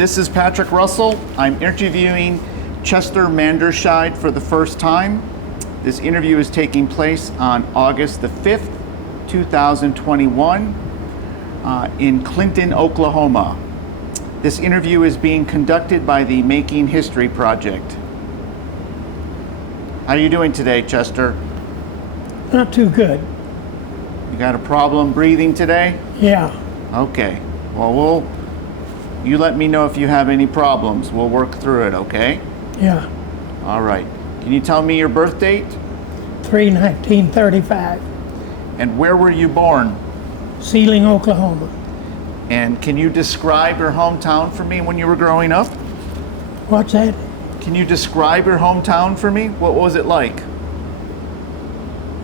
This is Patrick Russell. I'm interviewing Chester Manderscheid for the first time. This interview is taking place on August the 5th, 2021 in Clinton, Oklahoma. This interview is being conducted by the Making History Project. How are you doing today, Chester? Not too good. You got a problem breathing today? Yeah. Okay. Well, you let me know if you have any problems. We'll work through it, okay? Yeah. All right. Can you tell me your birth date? 1935. And where were you born? Sealing, Oklahoma. And can you describe your hometown for me when you were growing up? What's that? Can you describe your hometown for me? What was it like?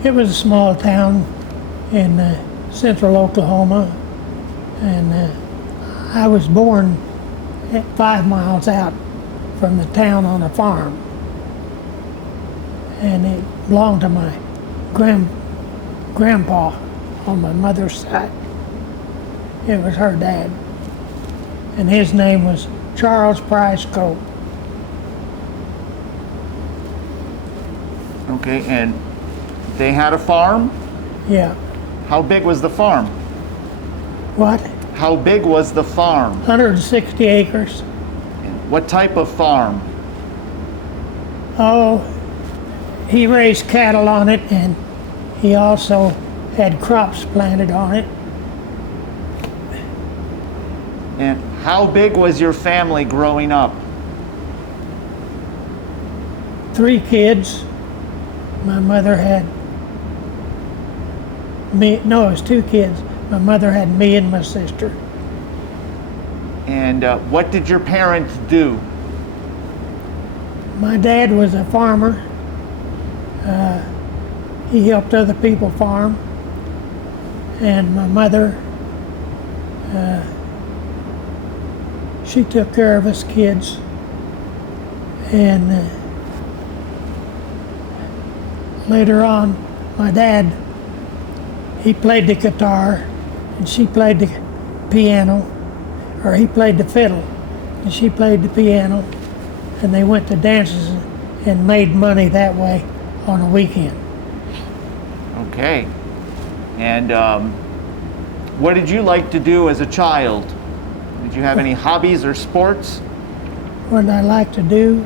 It was a small town in central Oklahoma, and I was born 5 miles out from the town on a farm, and it belonged to my grandpa on my mother's side. It was her dad, and his name was Charles Price Cope. Okay, and they had a farm? Yeah. How big was the farm? What? How big was the farm? 160 acres. What type of farm? Oh, he raised cattle on it, and he also had crops planted on it. And how big was your family growing up? 3 kids. My mother had me, no, it was 2 kids. My mother had me and my sister. And what did your parents do? My dad was a farmer. He helped other people farm. And my mother, she took care of us kids. And later on, my dad, he played the guitar and she played the piano, or he played the fiddle and she played the piano, and they went to dances and made money that way on a weekend. Okay. And what did you like to do as a child? Did you have any hobbies or sports? What did I like to do?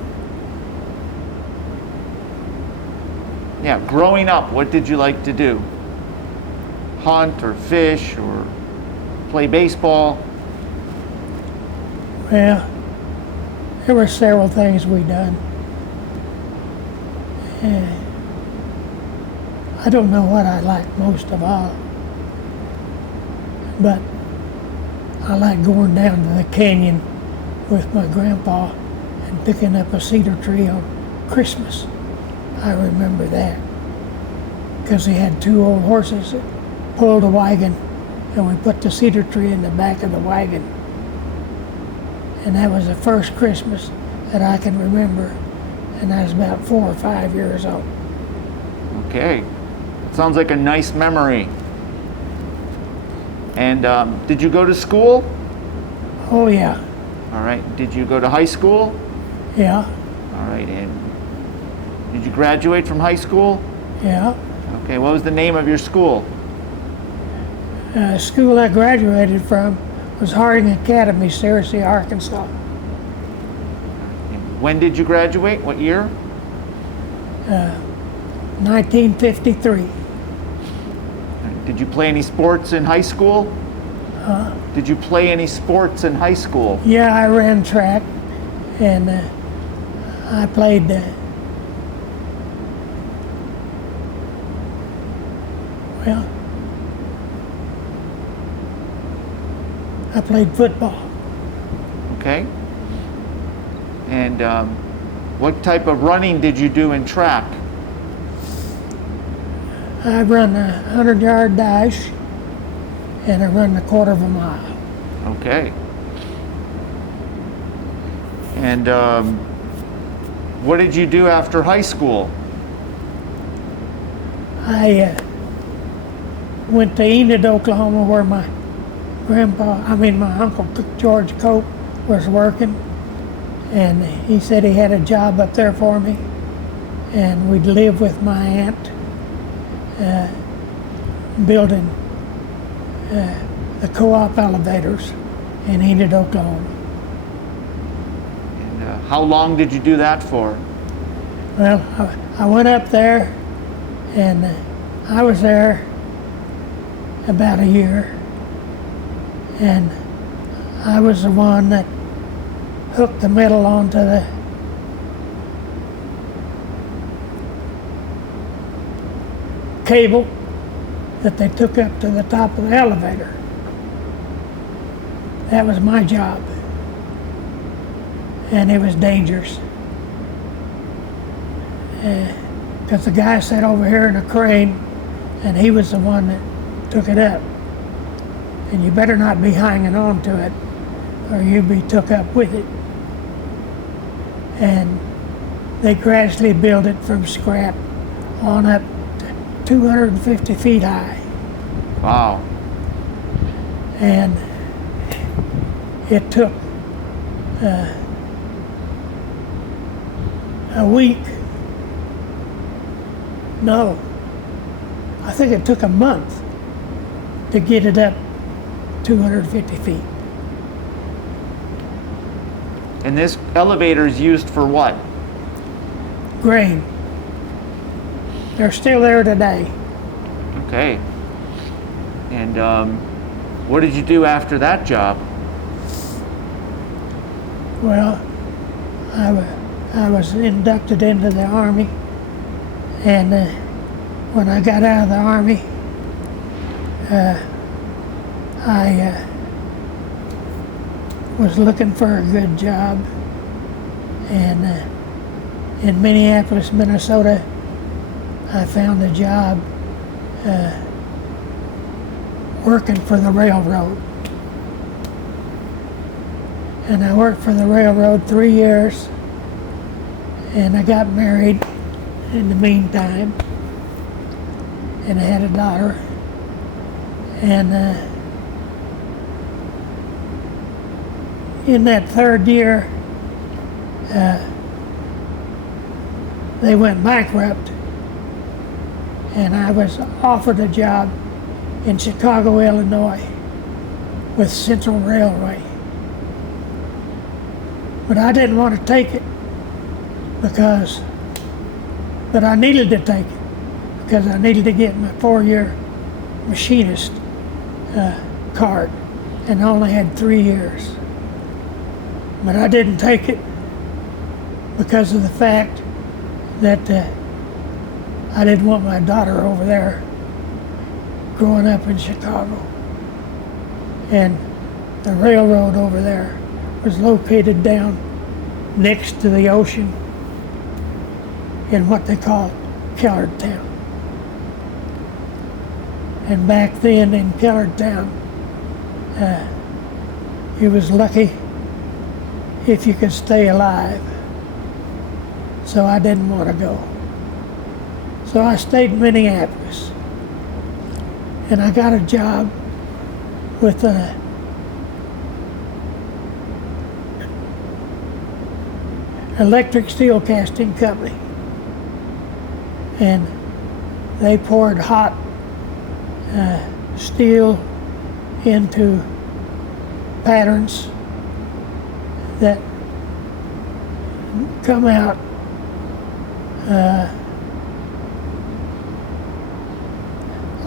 Yeah, growing up, what did you like to do? Hunt or fish or play baseball? Well, there were several things we done. I don't know what I liked most of all, but I like going down to the canyon with my grandpa and picking up a cedar tree on Christmas. I remember that because he had 2 old horses that pulled a wagon, and we put the cedar tree in the back of the wagon. And that was the first Christmas that I can remember, and I was about 4 or 5 years old. Okay. Sounds like a nice memory. And did you go to school? Oh yeah. All right. Did you go to high school? Yeah. All right. And did you graduate from high school? Yeah. Okay. What was the name of your school? School I graduated from was Harding Academy, Searcy, Arkansas. And when did you graduate? What year? 1953. Did you play any sports in high school? Did you play any sports in high school? Yeah, I ran track, and I played well, I played football. Okay. And what type of running did you do in track? I run a 100-yard dash, and I run a quarter of a mile. Okay. And what did you do after high school? I went to Enid, Oklahoma, where my uncle George Cope was working, and he said he had a job up there for me, and we'd live with my aunt, building the co-op elevators in Enid, Oklahoma. And how long did you do that for? Well, I went up there, and I was there about a year, and I was the one that hooked the metal onto the cable that they took up to the top of the elevator. That was my job, and it was dangerous. Because the guy sat over here in a crane, and he was the one that took it up. And you better not be hanging on to it, or you'll be took up with it. And they gradually built it from scrap on up to 250 feet high. Wow. And it took a week. No, I think it took a month to get it up 250 feet. And this elevator is used for what? Grain. They're still there today. Okay. And what did you do after that job? Well, I was inducted into the Army, and when I got out of the Army, I was looking for a good job, and in Minneapolis, Minnesota, I found a job working for the railroad. And I worked for the railroad 3 years, and I got married in the meantime, and I had a daughter, and in that third year, they went bankrupt, and I was offered a job in Chicago, Illinois, with Central Railway. But I didn't want to take it but I needed to take it because I needed to get my 4-year machinist card, and I only had 3 years. But I didn't take it because of the fact that I didn't want my daughter over there growing up in Chicago. And the railroad over there was located down next to the ocean in what they call Kellertown. And back then in Kellertown, you was lucky if you could stay alive. So I didn't want to go. So I stayed in Minneapolis, and I got a job with a electric steel casting company, and they poured hot steel into patterns that come out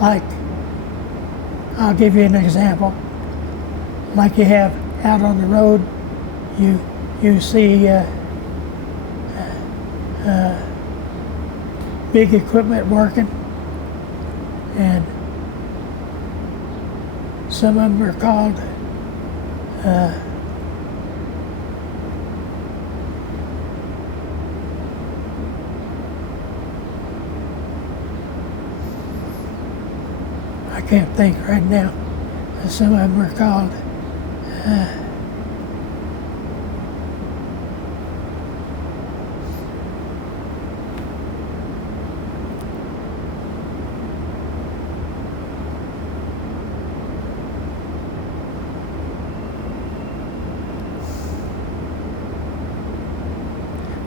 like, I'll give you an example. Like you have out on the road, you see big equipment working, and some of them are called I can't think right now. Some of them are called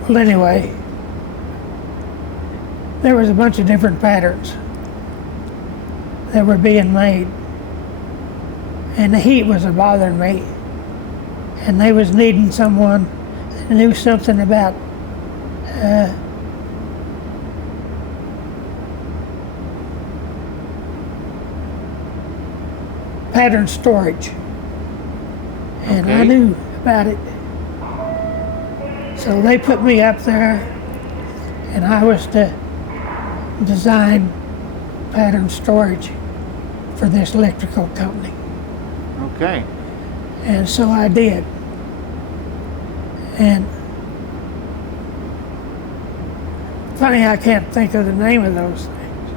Well, anyway, there was a bunch of different patterns that were being made, and the heat was bothering me, and they was needing someone that knew something about pattern storage, and I Okay. knew about it. So they put me up there, and I was to design pattern storage for this electrical company. Okay. And so I did. And funny, I can't think of the name of those things.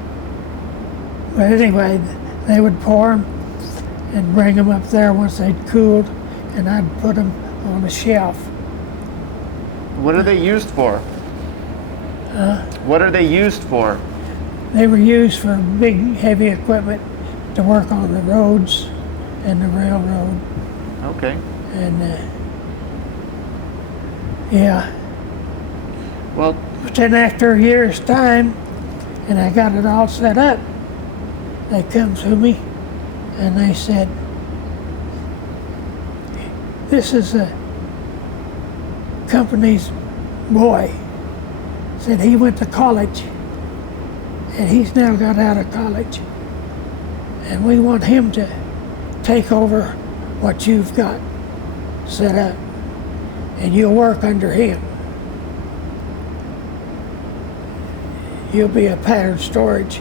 But anyway, they would pour them and bring them up there once they'd cooled, and I'd put them on a shelf. What are they used for? What are they used for? They were used for big, heavy equipment to work on the roads and the railroad. Okay. And yeah. Well, But then after a year's time, and I got it all set up, they come to me and they said, this is a company's boy. Said he went to college and he's now got out of college. And we want him to take over what you've got set up, and you'll work under him. You'll be a pattern storage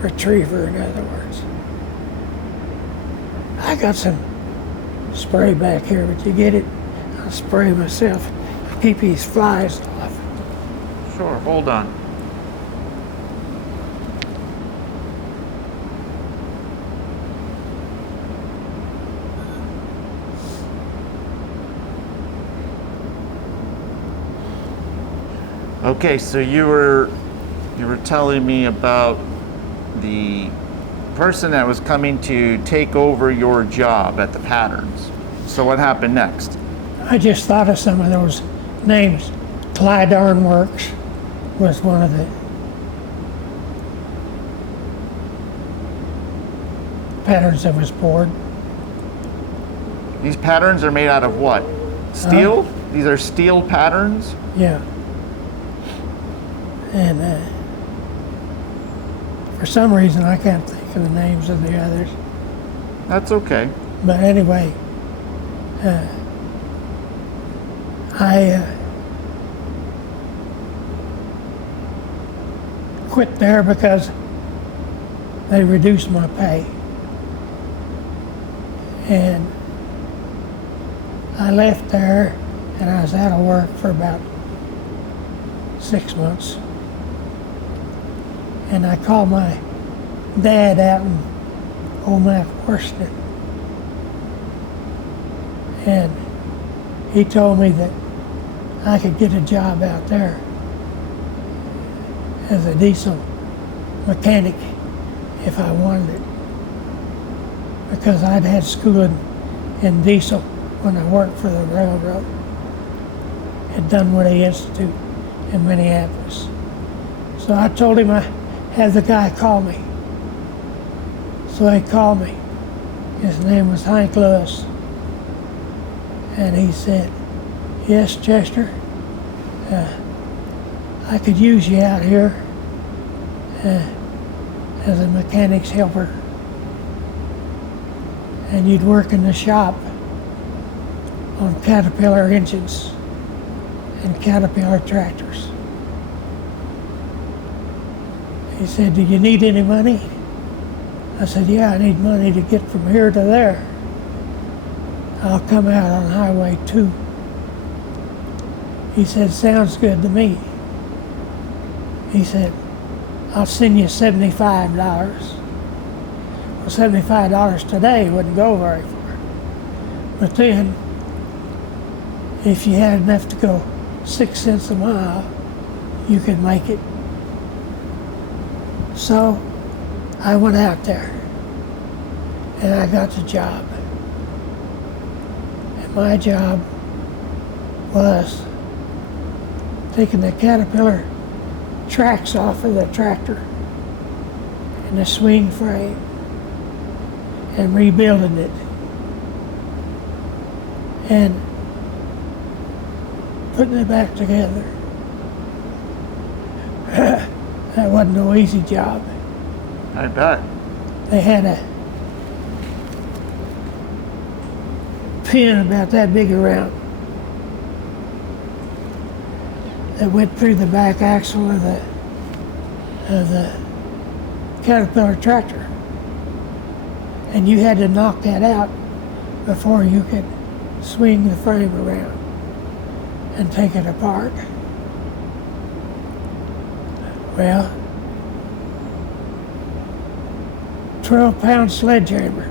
retriever, in other words. I got some spray back here, but you get it? I'll spray myself, keep these flies off. sure, hold on. Okay, so you were telling me about the person that was coming to take over your job at the Patterns. So what happened next? I just thought of some of those names. Clydarn Works was one of the patterns that was poured. These patterns are made out of what? Steel? These are steel patterns? Yeah. And for some reason, I can't think of the names of the others. That's okay. But anyway, I quit there because they reduced my pay. And I left there and I was out of work for about 6 months. And I called my dad out in Omak, Washington. And he told me that I could get a job out there as a diesel mechanic if I wanted it. Because I'd had schooling in diesel when I worked for the railroad at Dunwoody Institute in Minneapolis. So I told him I had the guy call me. So he called me. His name was Hank Lewis. And he said, yes, Chester, I could use you out here as a mechanic's helper. And you'd work in the shop on Caterpillar engines and Caterpillar tractors. He said, do you need any money? I said, yeah, I need money to get from here to there. I'll come out on Highway 2. He said, sounds good to me. He said, I'll send you $75. Well, $75 today wouldn't go very far. But then, if you had enough to go 6 cents a mile, you could make it. So, I went out there, and I got the job. And my job was taking the Caterpillar tracks off of the tractor and the swing frame and rebuilding it and putting it back together. That wasn't no easy job. I bet. They had a pin about that big around that went through the back axle of the Caterpillar tractor. And you had to knock that out before you could swing the frame around and take it apart. Well, 12-pound sledgehammer.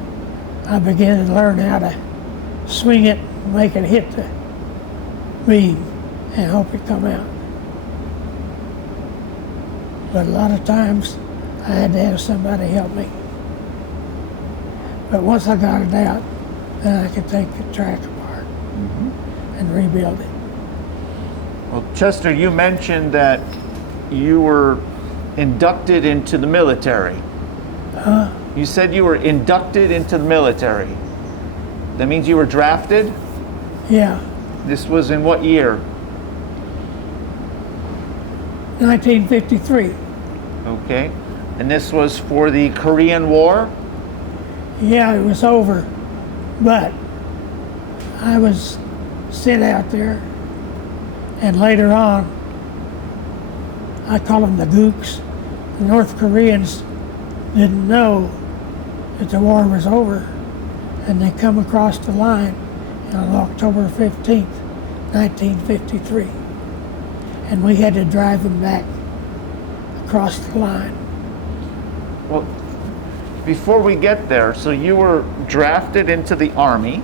I began to learn how to swing it and make it hit the beam and hope it come out. But a lot of times I had to have somebody help me. But once I got it out, then I could take the track apart and rebuild it. Well, Chester, you mentioned that you were inducted into the military. You said you were inducted into the military. That means you were drafted? Yeah, This was in what year? 1953. Okay. And this was for the Korean War? Yeah, it was over, but I was sent out there, and later on, I call them the gooks. The North Koreans didn't know that the war was over, and they come across the line on October 15th, 1953, and we had to drive them back across the line. Well, before we get there, so you were drafted into the Army,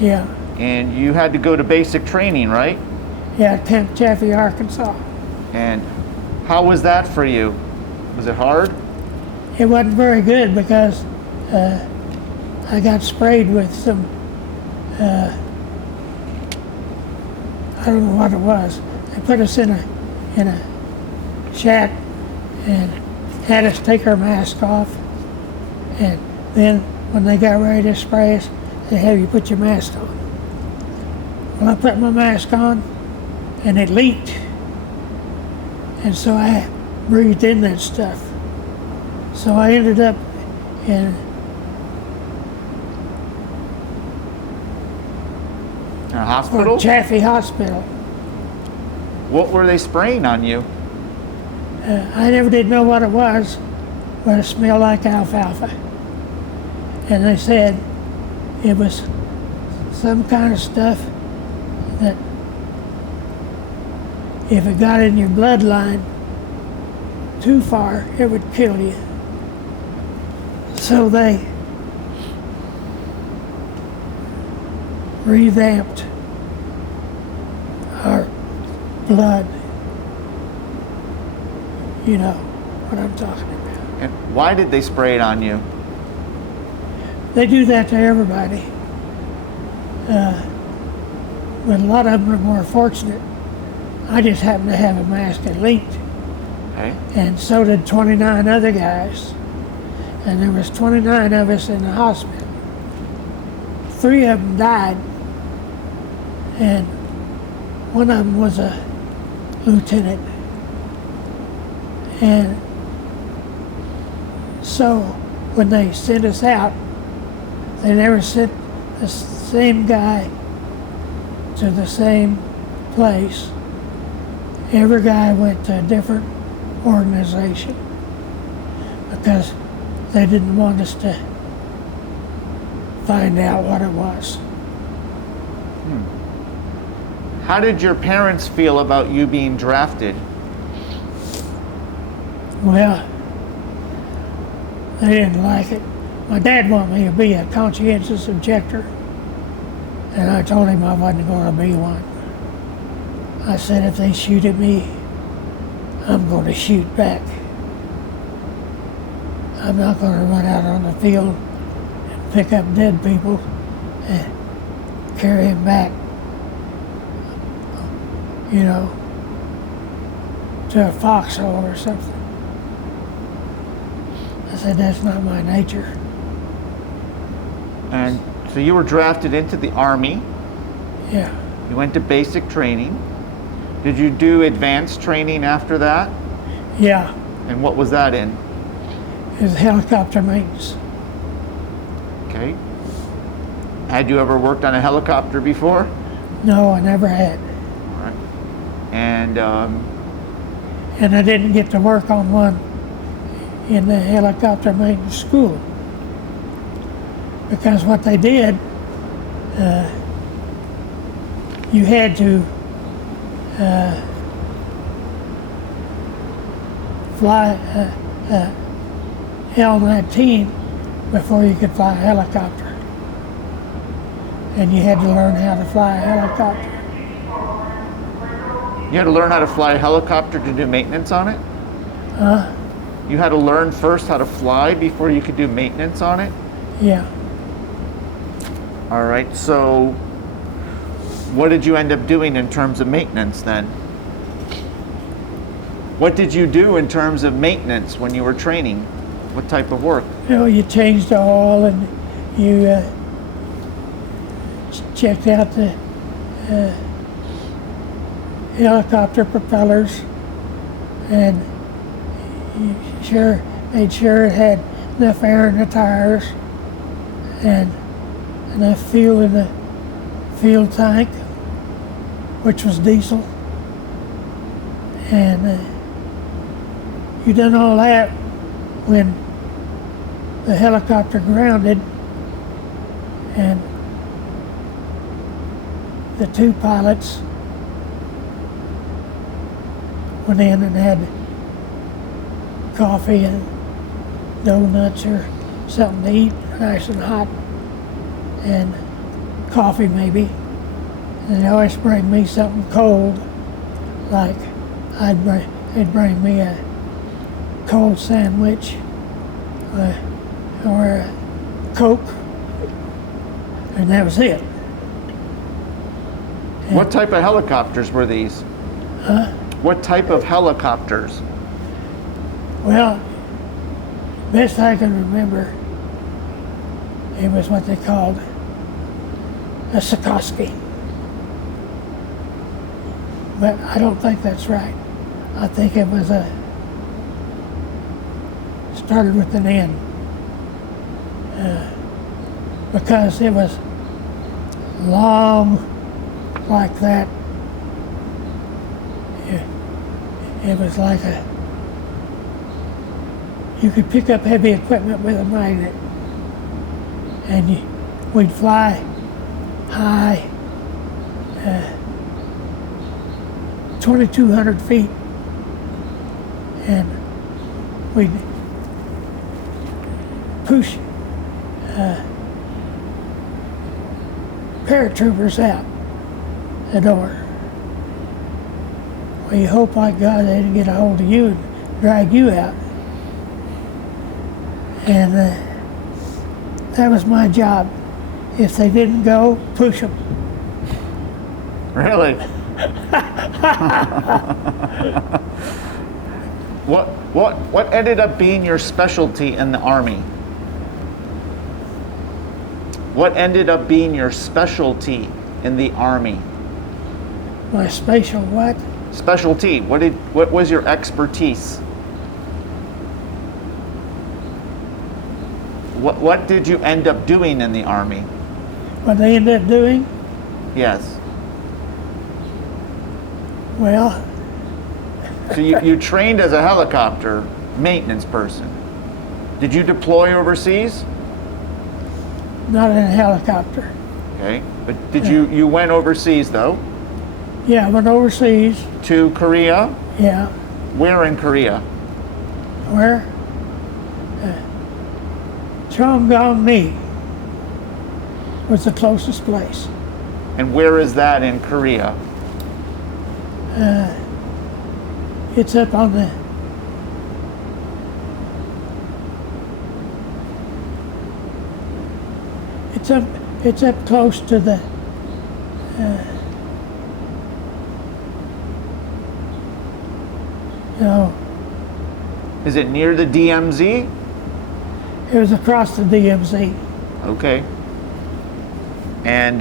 Yeah, and you had to go to basic training, right? yeah, Camp Chaffee, Arkansas. And how was that for you? Was it hard? It wasn't very good because I got sprayed with some, I don't know what it was. They put us in a shack and had us take our mask off. And then when they got ready to spray us, they have you put your mask on. Well, I put my mask on and it leaked. And so I breathed in that stuff. So I ended up in A hospital? Chaffee Hospital. What were they spraying on you? I never did know what it was, but it smelled like alfalfa. And they said it was some kind of stuff that if it got in your bloodline too far, it would kill you. So they revamped our blood. You know what I'm talking about. And why did they spray it on you? They do that to everybody. But a lot of them are more fortunate. I just happened to have a mask that leaked. Okay. And so did 29 other guys. And there was 29 of us in the hospital. 3 of them died. And one of them was a lieutenant. And so when they sent us out, they never sent the same guy to the same place. Every guy went to a different organization because they didn't want us to find out what it was. How did your parents feel about you being drafted? Well, they didn't like it. My dad wanted me to be a conscientious objector, and I told him I wasn't going to be one. I said, if they shoot at me, I'm going to shoot back. I'm not going to run out on the field and pick up dead people and carry them back you know, to a foxhole or something. I said, that's not my nature. And so you were drafted into the Army. Yeah. You went to basic training. Did you do advanced training after that? Yeah. And what was that in? It was helicopter maintenance. Okay. Had you ever worked on a helicopter before? No, I never had. All right. And And I didn't get to work on one in the helicopter maintenance school. Because what they did, you had to fly L-19 before you could fly a helicopter. And you had to learn how to fly a helicopter. you had to learn how to fly a helicopter to do maintenance on it? You had to learn first how to fly before you could do maintenance on it? Yeah. All right, so what did you end up doing in terms of maintenance then? What did you do in terms of maintenance when you were training? What type of work? You know, you changed the oil and you checked out the helicopter propellers, and you made sure it had enough air in the tires and enough fuel in the fuel tank, which was diesel. And you done all that when the helicopter grounded, and the two pilots went in and had coffee and donuts or something to eat, nice and hot, and coffee maybe. And they always bring me something cold, like they'd bring me a cold sandwich or a Coke, and that was it. And what type of helicopters were these? What type of helicopters? Well, best I can remember, it was what they called a Sikorsky. But I don't think that's right. I think it was started with an N. Because it was long like that. It was like you could pick up heavy equipment with a magnet, and we'd fly high, 2,200 feet, and we'd push paratroopers out the door. Well, you hope, like God, they didn't get a hold of you and drag you out. And that was my job. If they didn't go, push them. Really? What ended up being your specialty in the Army? What ended up being your specialty in the Army? My spatial what? Specialty. What was your expertise? What did you end up doing in the Army? What they ended up doing? Yes. Well, So you trained as a helicopter maintenance person. Did you deploy overseas? not in a helicopter. Okay. But did you went overseas though? Yeah, I went overseas. To Korea? Yeah. Where in Korea? Where? Cheonggang-mi was the closest place. And where is that in Korea? It's up on the it's up close to the No, Is it near the DMZ? it was across the DMZ. Okay. And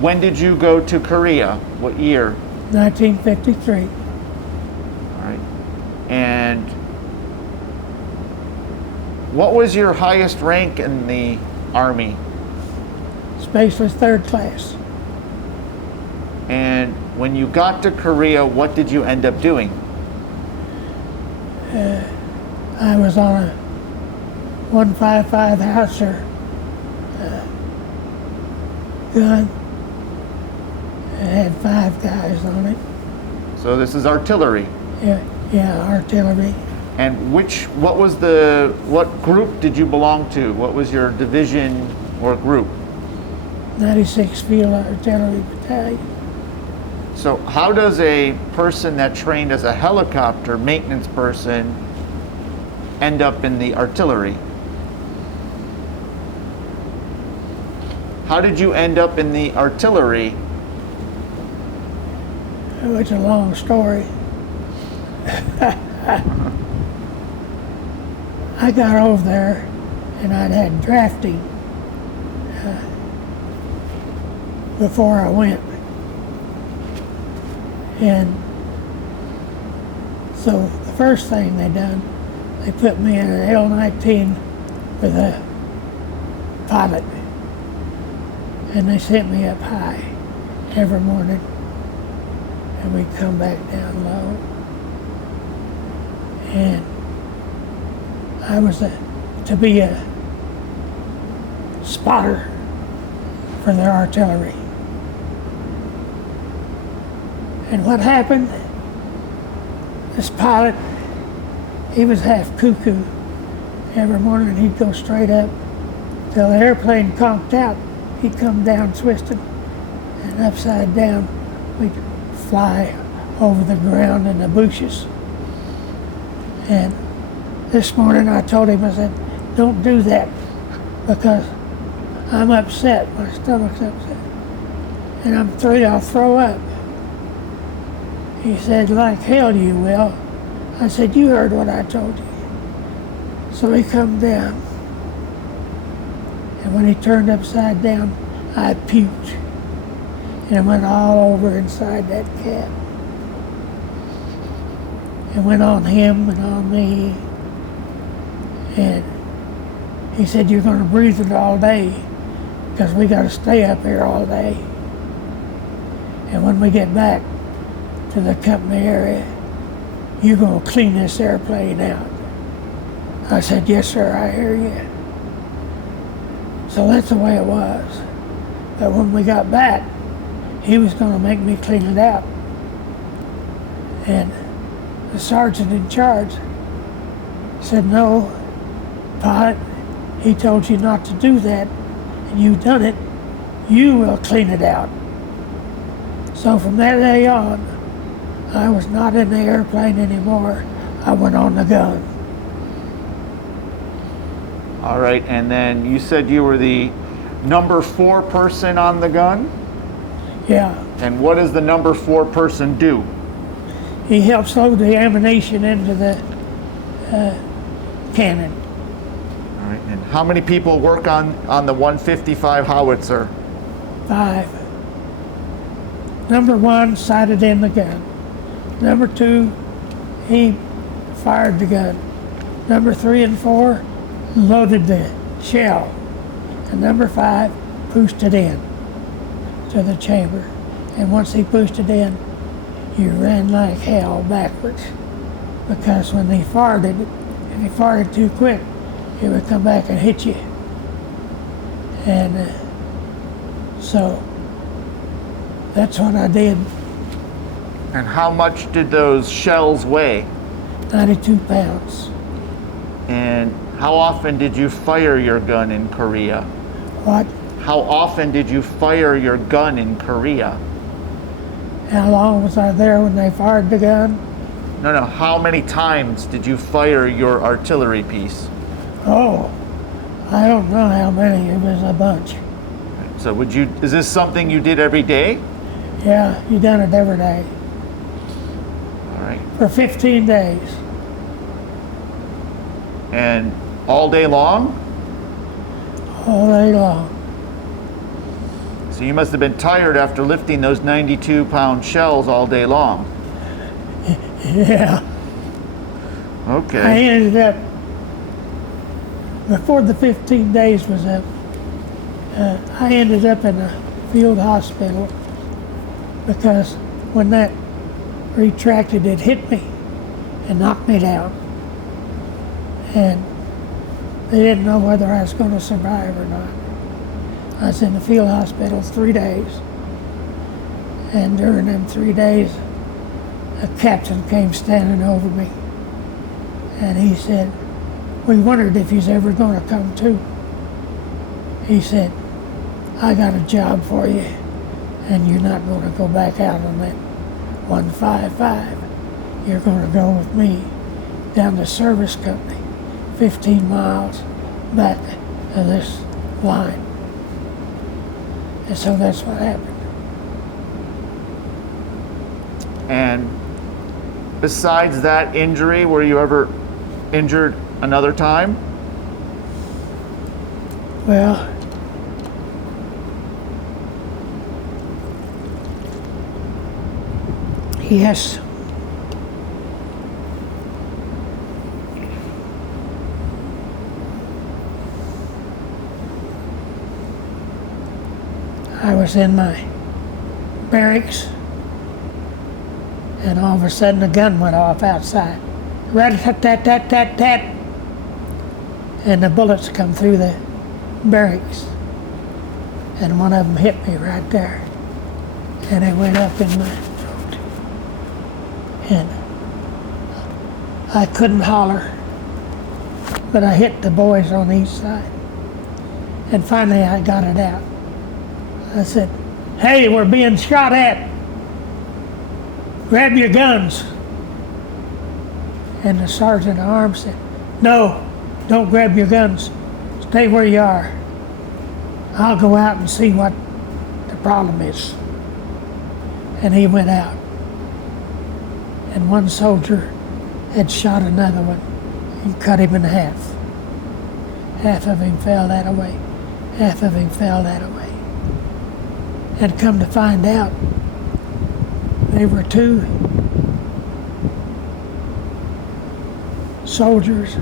when did you go to Korea? What year? 1953. All right. And what was your highest rank in the Army? Specialist third class. And when you got to Korea, what did you end up doing? I was on a 155 Howitzer gun. It had 5 guys on it. So this is artillery. Yeah, artillery. And what group did you belong to? What was your division or group? 96 Field Artillery Battalion. So how does a person that trained as a helicopter maintenance person end up in the artillery? How did you end up in the artillery? Oh, it's a long story. I got over there and I'd had drafting before I went. And so the first thing they done, they put me in an L-19 with a pilot. And they sent me up high every morning. And we'd come back down low. And I was to be a spotter for their artillery. And what happened, this pilot, he was half cuckoo. Every morning he'd go straight up till the airplane conked out. He'd come down twisted and upside down. We'd fly over the ground in the bushes. And this morning I told him, I said, don't do that because I'm upset. My stomach's upset. And I'm afraid I'll throw up. He said, like hell you will. I said, you heard what I told you. So he come down. And when he turned upside down, I puked. And it went all over inside that cab. It went on him and on me. And he said, you're going to breathe it all day because we got to stay up here all day. And when we get back to the company area, you're going to clean this airplane out. I said, yes, sir, I hear you. So that's the way it was. But when we got back, he was going to make me clean it out. And the sergeant in charge said, no, pilot, he told you not to do that, and you've done it, you will clean it out. So from that day on, I was not in the airplane anymore. I went on the gun. All right, and then you said you were the number 4 person on the gun? Yeah. And what does the number 4 person do? He helps load the ammunition into the cannon. All right, and how many people work on the 155 Howitzer? 5. Number 1 sighted in the gun. Number 2, he fired the gun. Number 3 and 4 loaded the shell. And number 5 pushed it in to the chamber. And once he pushed it in, you ran like hell backwards. Because when he fired it, if he fired it too quick, it would come back and hit you. And so that's what I did. And how much did those shells weigh? 92 pounds. And how often did you fire your gun in Korea? What? How often did you fire your gun in Korea? How long was I there when they fired the gun? No, how many times did you fire your artillery piece? Oh, I don't know how many. It was a bunch. So is this something you did every day? Yeah, you done it every day. All All right. for 15 days. And all day long? All day long. So you must have been tired after lifting those 92-pound shells all day long. Yeah. I Okay. ended up, before the 15 days was up, I ended up in a field hospital because when that retracted, it hit me and knocked me down. And they didn't know whether I was going to survive or not. I was in the field hospital 3 days. And during them 3 days, a captain came standing over me. And he said, "We wondered if he's ever going to come to." He said, "I got a job for you, and you're not going to go back out on that 155. You're going to go with me down to service company, 15 miles back of this line." And so that's what happened. And besides that injury, were you ever injured another time? Well, yes. I was in my barracks, and all of a sudden a gun went off outside. Rat-a-tat-tat-tat-tat. And the bullets come through the barracks. And one of them hit me right there. And it went up in my throat. And I couldn't holler, but I hit the boys on each side. And finally I got it out. I said, "Hey, we're being shot at. Grab your guns." And the sergeant at arms said, "No, don't grab your guns. Stay where you are. I'll go out and see what the problem is." And he went out. And one soldier had shot another one and cut him in half. Half of him fell that way. Half of him fell that way. And come to find out, they were two soldiers.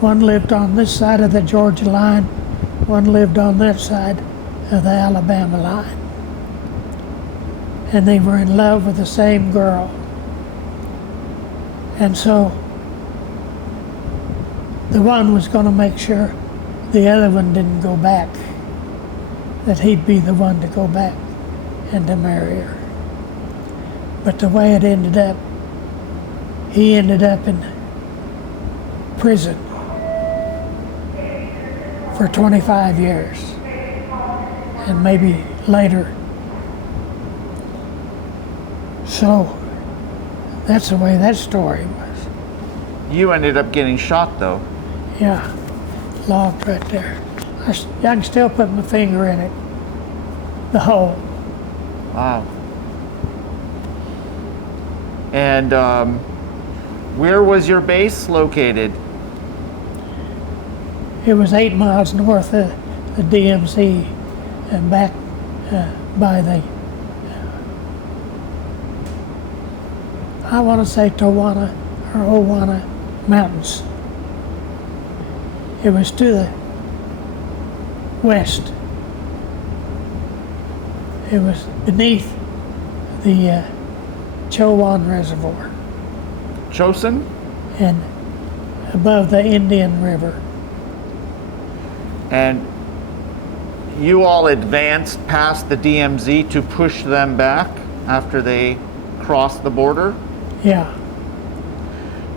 One lived on this side of the Georgia line, one lived on that side of the Alabama line. And they were in love with the same girl. And so the one was going to make sure the other one didn't go back, that he'd be the one to go back and to marry her. But the way it ended up, he ended up in prison for 25 years, and maybe later. So that's the way that story was. You ended up getting shot, though. Yeah, logged right there. I can still put my finger in it, the hole. Wow. And where was your base located? It was 8 miles north of the DMZ and back by the, I want to say Towana or Owana Mountains. It was to the west. It was beneath the Chowan Reservoir Chosin? and above the Indian River. And you all advanced past the DMZ to push them back after they crossed the border? Yeah.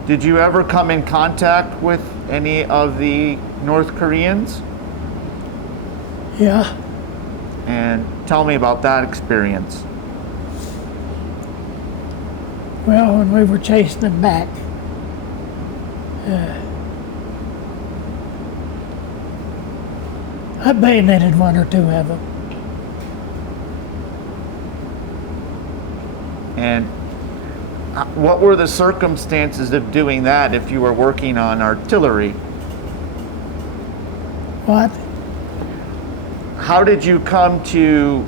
Did you ever come in contact with any of the North Koreans? Yeah. And tell me about that experience. Well, when we were chasing them back, I bayoneted one or two of them. And What were the circumstances of doing that if you were working on artillery? What? How did you come to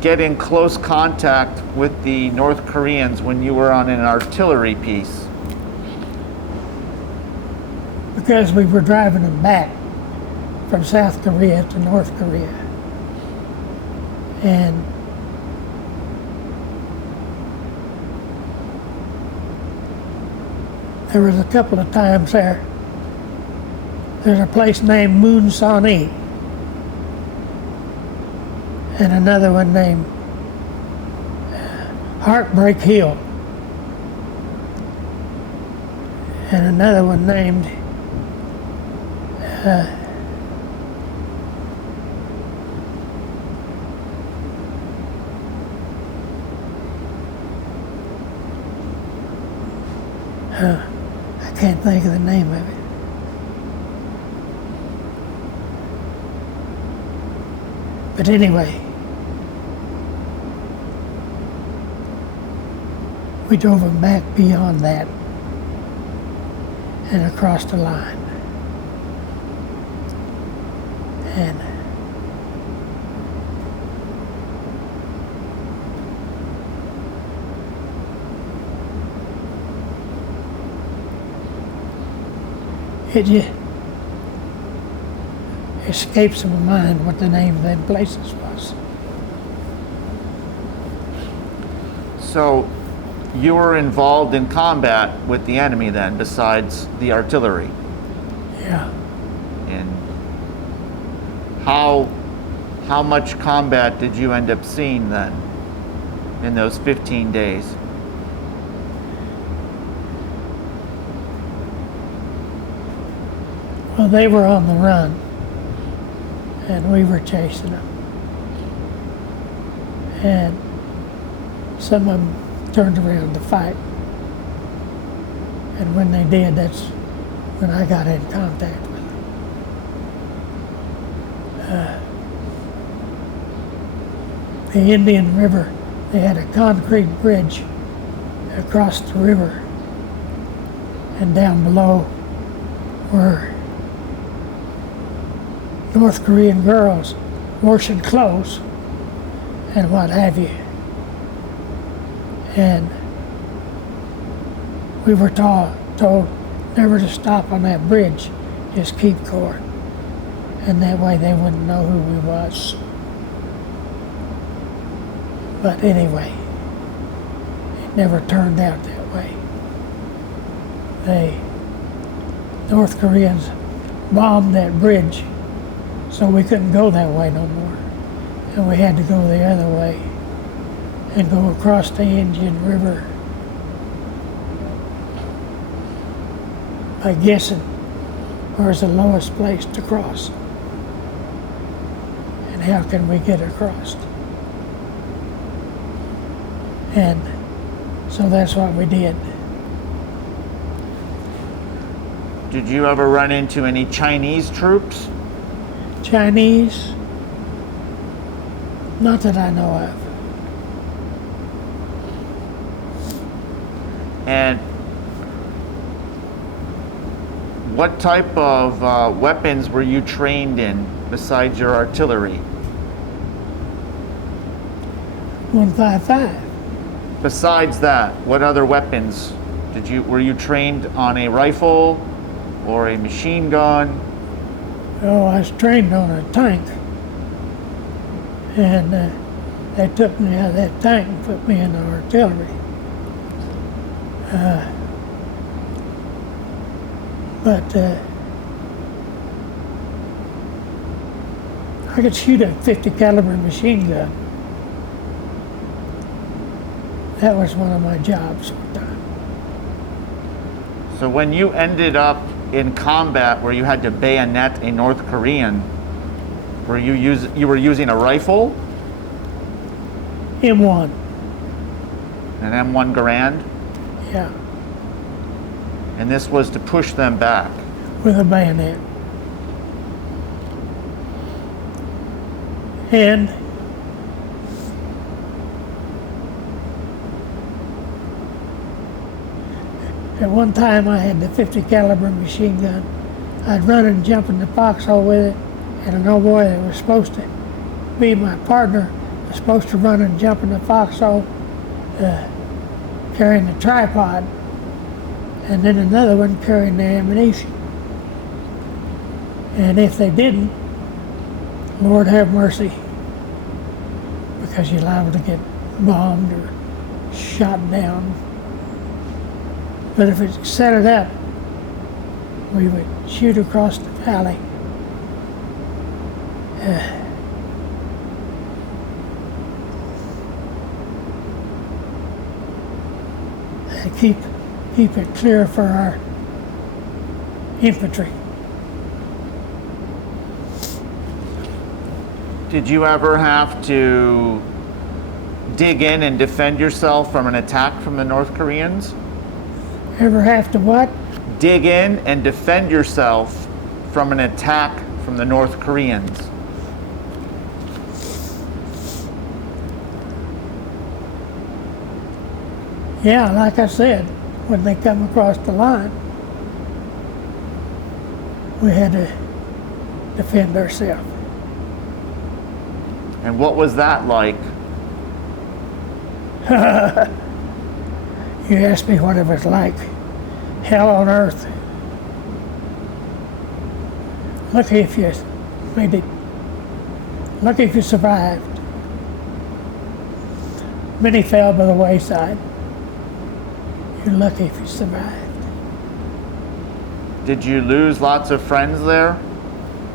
get in close contact with the North Koreans when you were on an artillery piece? Because we were driving them back from South Korea to North Korea. And there was a couple of times there. There's a place named Moon Sani and another one named Heartbreak Hill and another one named I can't think of the name of it. But anyway, we drove them back beyond that and across the line. And it just escapes my mind what the name of them places was. So you were involved in combat with the enemy then, besides the artillery? Yeah. And how much combat did you end up seeing then in those 15 days? Well, they were on the run, and we were chasing them. And some of them turned around to fight. And when they did, that's when I got in contact with them. The Indian River, they had a concrete bridge across the river, and down below were North Korean girls washing clothes and what have you. And we were told never to stop on that bridge, just keep going. And that way they wouldn't know who we was. But anyway, it never turned out that way. The North Koreans bombed that bridge, so we couldn't go that way no more. And we had to go the other way and go across the Indian River by guessing where's the lowest place to cross and how can we get across. And so that's what we did. Did you ever run into any Chinese troops? Chinese? Not that I know of. And what type of weapons were you trained in besides your artillery? 155. Besides that, what other weapons were you trained on? A rifle or a machine gun? Oh, I was trained on a tank. And they took me out of that tank and put me in the artillery. But I could shoot a 50 caliber machine gun. That was one of my jobs one time. So when you ended up in combat where you had to bayonet a North Korean, you were using a rifle? M1. An M1 Garand? Yeah, And this was to push them back. with a bayonet. And At one time I had the 50 caliber machine gun. I'd run and jump in the foxhole with it, and an old boy that was supposed to be my partner was supposed to run and jump in the foxhole carrying the tripod, and then another one carrying the ammunition. And if they didn't, Lord have mercy, because you're liable to get bombed or shot down. But if it set it up, we would shoot across the valley. And keep it clear for our infantry. Did you ever have to dig in and defend yourself from an attack from the North Koreans? Ever have to what? Dig in and defend yourself from an attack from the North Koreans. Yeah, like I said, when they come across the line, we had to defend ourselves. And what was that like? You asked me what it was like. Hell on earth. Lucky if you made it. Lucky if you survived. Many fell by the wayside. You're lucky if you survived. Did you lose lots of friends there?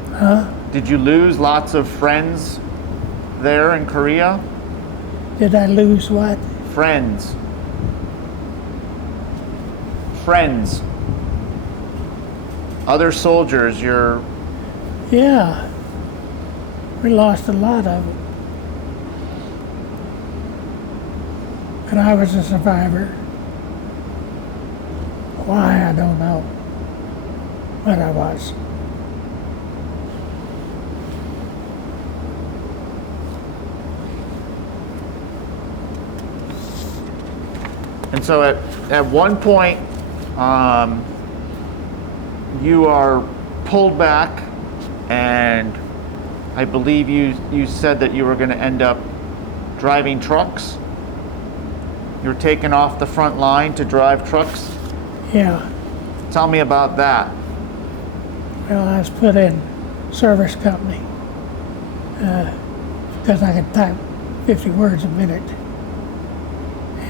Huh? Did you lose lots of friends there in Korea? Did I lose what? Friends. Friends. Other soldiers, you're... Yeah. We lost a lot of them. But I was a survivor. Why, I don't know. But I was. And so at one point, you are pulled back, and I believe you said that you were going to end up driving trucks. You're taken off the front line to drive trucks. Yeah. Tell me about that. Well, I was put in service company because I could type 50 words a minute.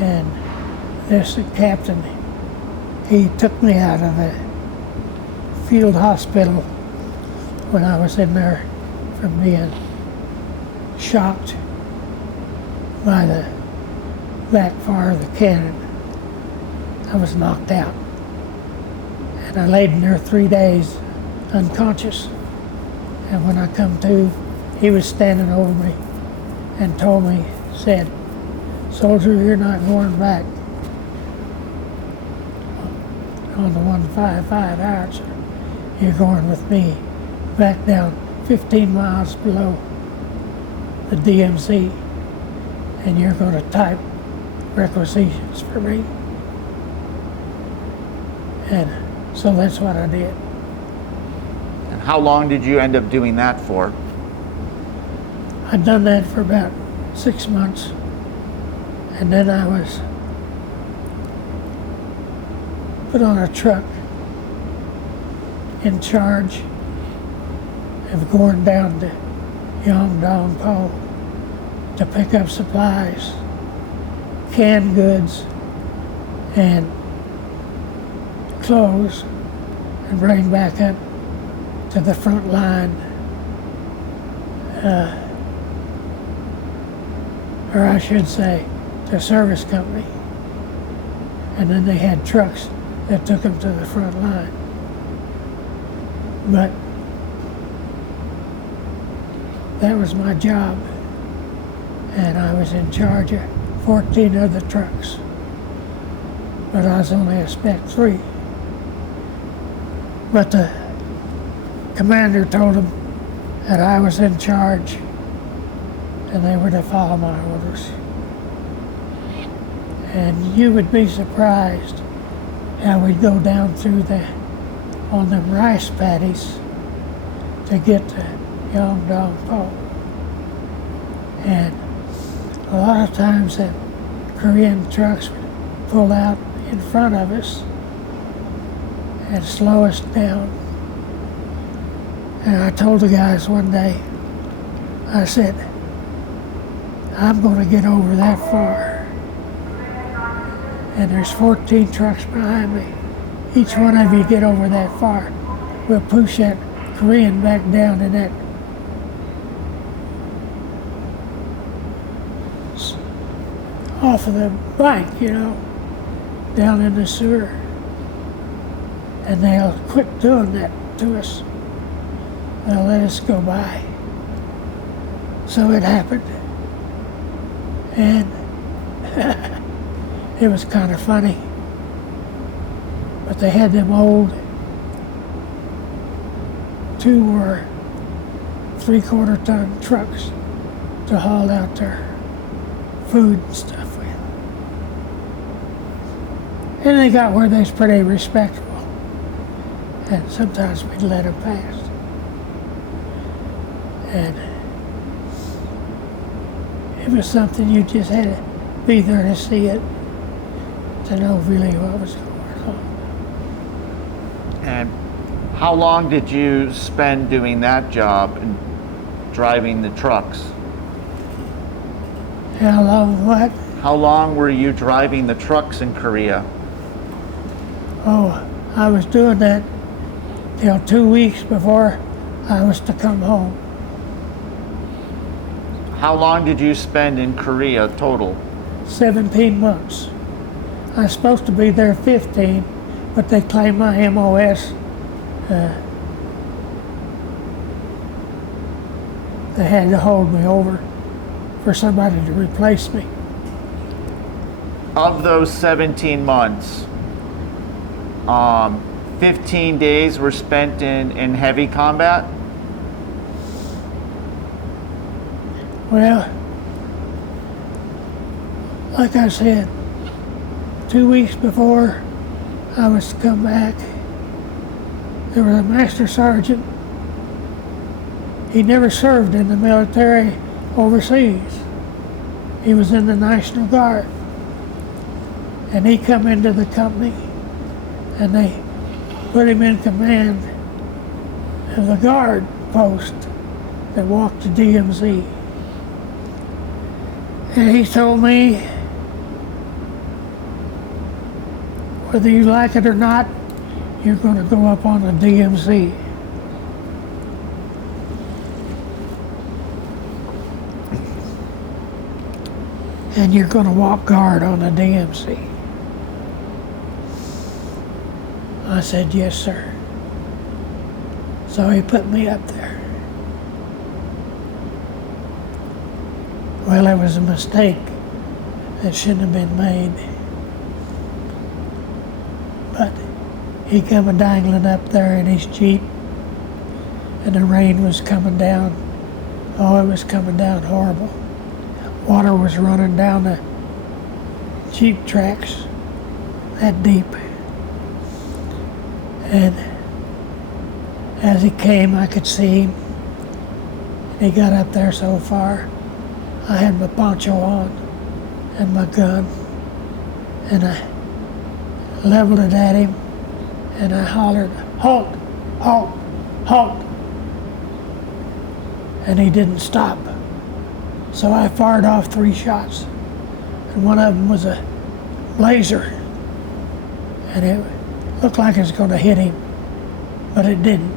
And this captain, he took me out of the field hospital when I was in there from being shocked by the backfire of the cannon. I was knocked out. And I laid in there 3 days unconscious. And when I come to, he was standing over me and told me, said, "Soldier, you're not going back on the 155 Howitzer. You're going with me back down 15 miles below the DMZ, and you're going to type requisitions for me." And so that's what I did. And how long did you end up doing that for? I'd done that for about 6 months, and then I was put on a truck in charge of going down to Yongdong-po to pick up supplies, canned goods, and clothes, and bring back up to the front line, or I should say, the service company. And then they had trucks that took them to the front line. But that was my job, and I was in charge of 14 other trucks, but I was only a Spec 3. But the commander told them that I was in charge and they were to follow my orders. And you would be surprised and we'd go down through on them rice paddies to get to Yongdong-po. And a lot of times the Korean trucks would pull out in front of us and slow us down. And I told the guys one day, I said, I'm going to get over that far. And there's 14 trucks behind me. Each one of you get over that far. We'll push that Korean back down in that off of the bank, down in the sewer. And they'll quit doing that to us. They'll let us go by. So it happened. And it was kind of funny. But they had them old 2 or 3/4 ton trucks to haul out their food and stuff with. And they got where they was pretty respectable. And sometimes we'd let them pass. And it was something you just had to be there to see it, to know really what was going on. And how long did you spend doing that job and driving the trucks? How long what? How long were you driving the trucks in Korea? Oh, I was doing that till 2 weeks before I was to come home. How long did you spend in Korea total? 17 months. I was supposed to be there 15, but they claimed my MOS. They had to hold me over for somebody to replace me. Of those 17 months, 15 days were spent in heavy combat? Well, like I said, 2 weeks before I was to come back, there was a master sergeant. He never served in the military overseas. He was in the National Guard. And he come into the company and they put him in command of the guard post that walked to DMZ. And he told me, whether you like it or not, you're going to go up on the DMZ. And you're going to walk guard on the DMZ. I said, yes, sir. So he put me up there. Well, it was a mistake that shouldn't have been made. But he come a dangling up there in his Jeep, and the rain was coming down. Oh, it was coming down horrible. Water was running down the Jeep tracks that deep. And as he came, I could see him. And he got up there so far. I had my poncho on and my gun, and I leveled it at him, and I hollered, halt, halt, halt. And he didn't stop. So I fired off 3 shots, and one of them was a laser, and it looked like it was going to hit him, but it didn't.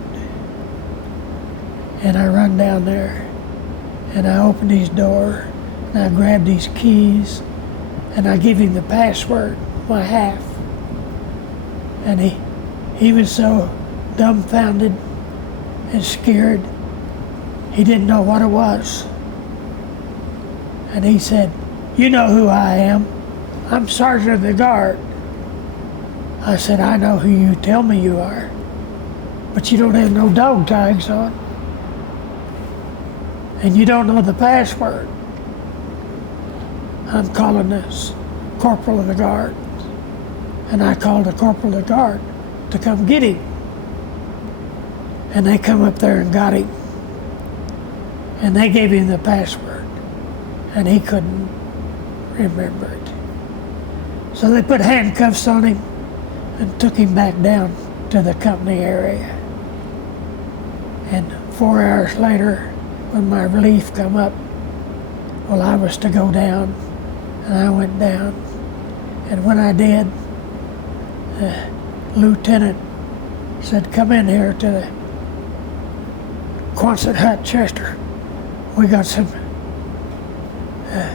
And I run down there, and I opened his door, and I grabbed his keys, and I give him the password, my half. And he was so dumbfounded and scared, he didn't know what it was. And he said, you know who I am. I'm Sergeant of the Guard. I said, I know who you tell me you are, but you don't have no dog tags on. And you don't know the password. I'm calling this Corporal of the Guard. And I called the corporal of the guard to come get him. And they come up there and got him. And they gave him the password. And he couldn't remember it. So they put handcuffs on him and took him back down to the company area. And 4 hours later, when my relief come up, well, I was to go down, and I went down. And when I did, the lieutenant said, "Come in here to the Quonset hut, Chester. We got some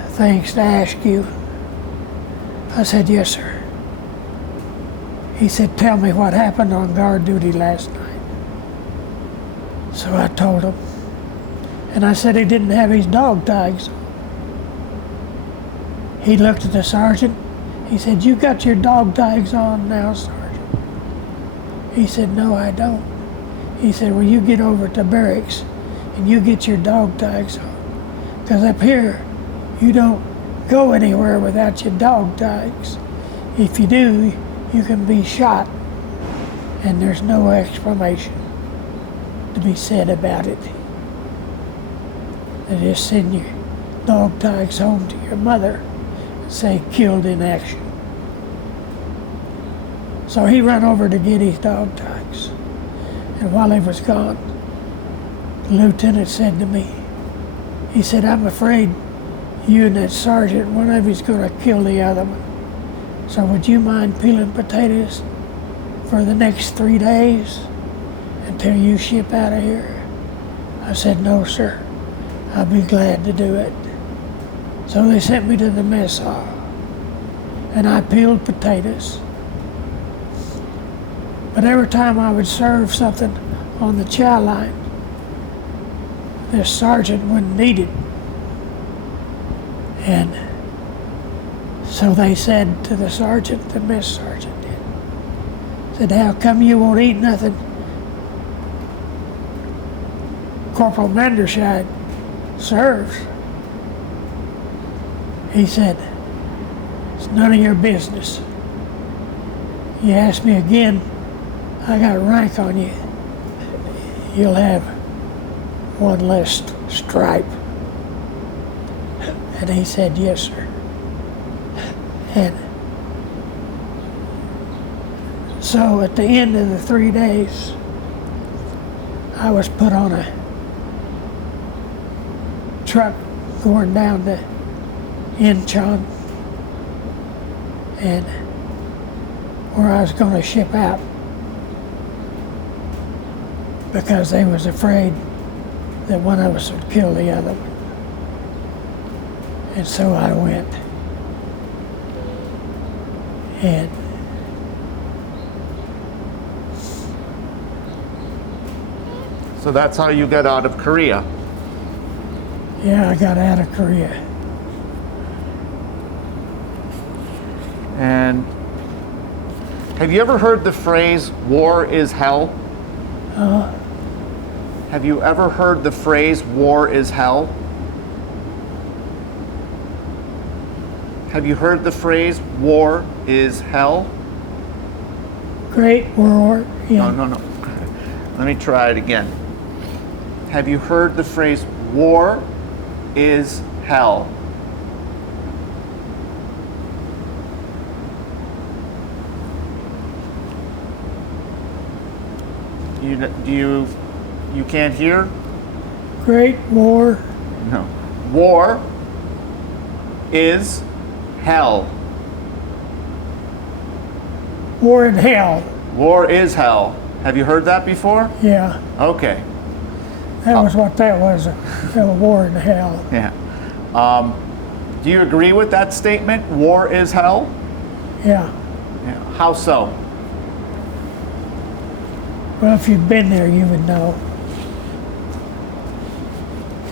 things to ask you." I said, "Yes, sir." He said, "Tell me what happened on guard duty last night." So I told him. And I said he didn't have his dog tags on. He looked at the sergeant. He said, "You got your dog tags on now, Sergeant?" He said, "No, I don't." He said, "Well, you get over to barracks and you get your dog tags on. Because up here, you don't go anywhere without your dog tags. If you do, you can be shot, and there's no explanation to be said about it. They just send your dog tags home to your mother and say killed in action." So he ran over to get his dog tags. And while he was gone, the lieutenant said to me, he said, "I'm afraid you and that sergeant, one of you's going to kill the other one. So would you mind peeling potatoes for the next 3 days until you ship out of here?" I said, "No, sir. I'll be glad to do it." So they sent me to the mess hall, and I peeled potatoes. But every time I would serve something on the chow line, this sergeant wouldn't eat it. And so they said to the sergeant, the mess sergeant did, said, "How come you won't eat nothing Corporal Manderscheid serves?" He said, "It's none of your business. You ask me again, I got rank on you. You'll have one less stripe." And he said, "Yes, sir." And so at the end of the 3 days, I was put on a truck going down to Incheon, and where I was going to ship out, because they was afraid that one of us would kill the other one. And so I went. And So that's how you got out of Korea. yeah, I got out of Korea. And have you ever heard the phrase, "war is hell"? Have you ever heard the phrase, "war is hell"? Have you heard the phrase, "war is hell"? Great War, yeah. No. Let me try it again. Have you heard the phrase, "war is hell"? You can't hear? Great War, No. War is hell. War in Hell, War is hell. Have you heard that before? yeah. Okay. That was what that was, a war in hell. Yeah. Do you agree with that statement? War is hell? Yeah. Yeah. How so? Well, if you'd been there, you would know.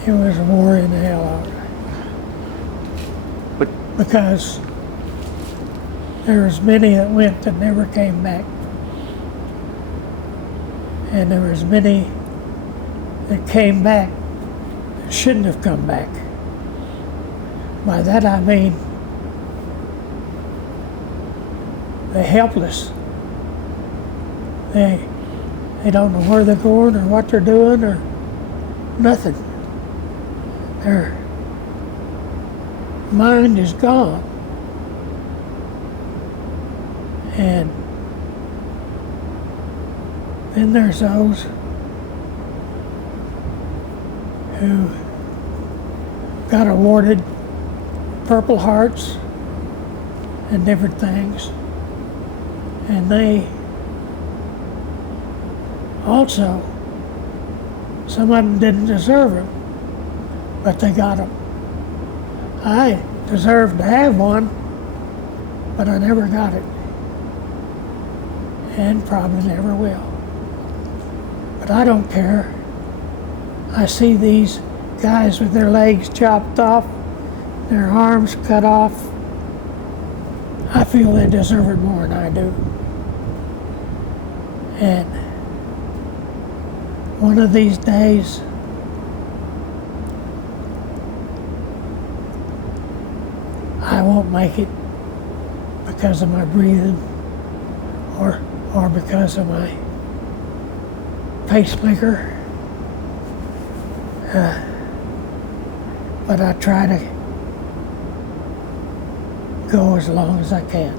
It was a war in hell, all right. But Because there was many that went that never came back. And there was many that came back that shouldn't have come back. By that I mean they're helpless. They don't know where they're going or what they're doing or nothing. Their mind is gone. And then there's those who got awarded Purple Hearts and different things. And they also, some of them didn't deserve them, but they got them. I deserved to have one, but I never got it. And probably never will. But I don't care. I see these guys with their legs chopped off, their arms cut off. I feel they deserve it more than I do. And one of these days, I won't make it because of my breathing or because of my pacemaker. But I try to go as long as I can.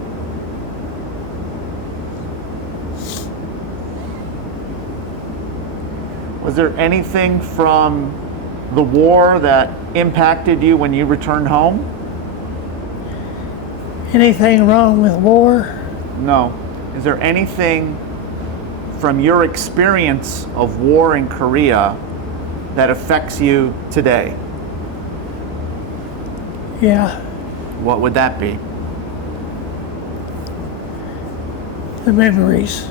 Was there anything from the war that impacted you when you returned home? Anything wrong with war? No. Is there anything from your experience of war in Korea that affects you today? Yeah. What would that be? The memories.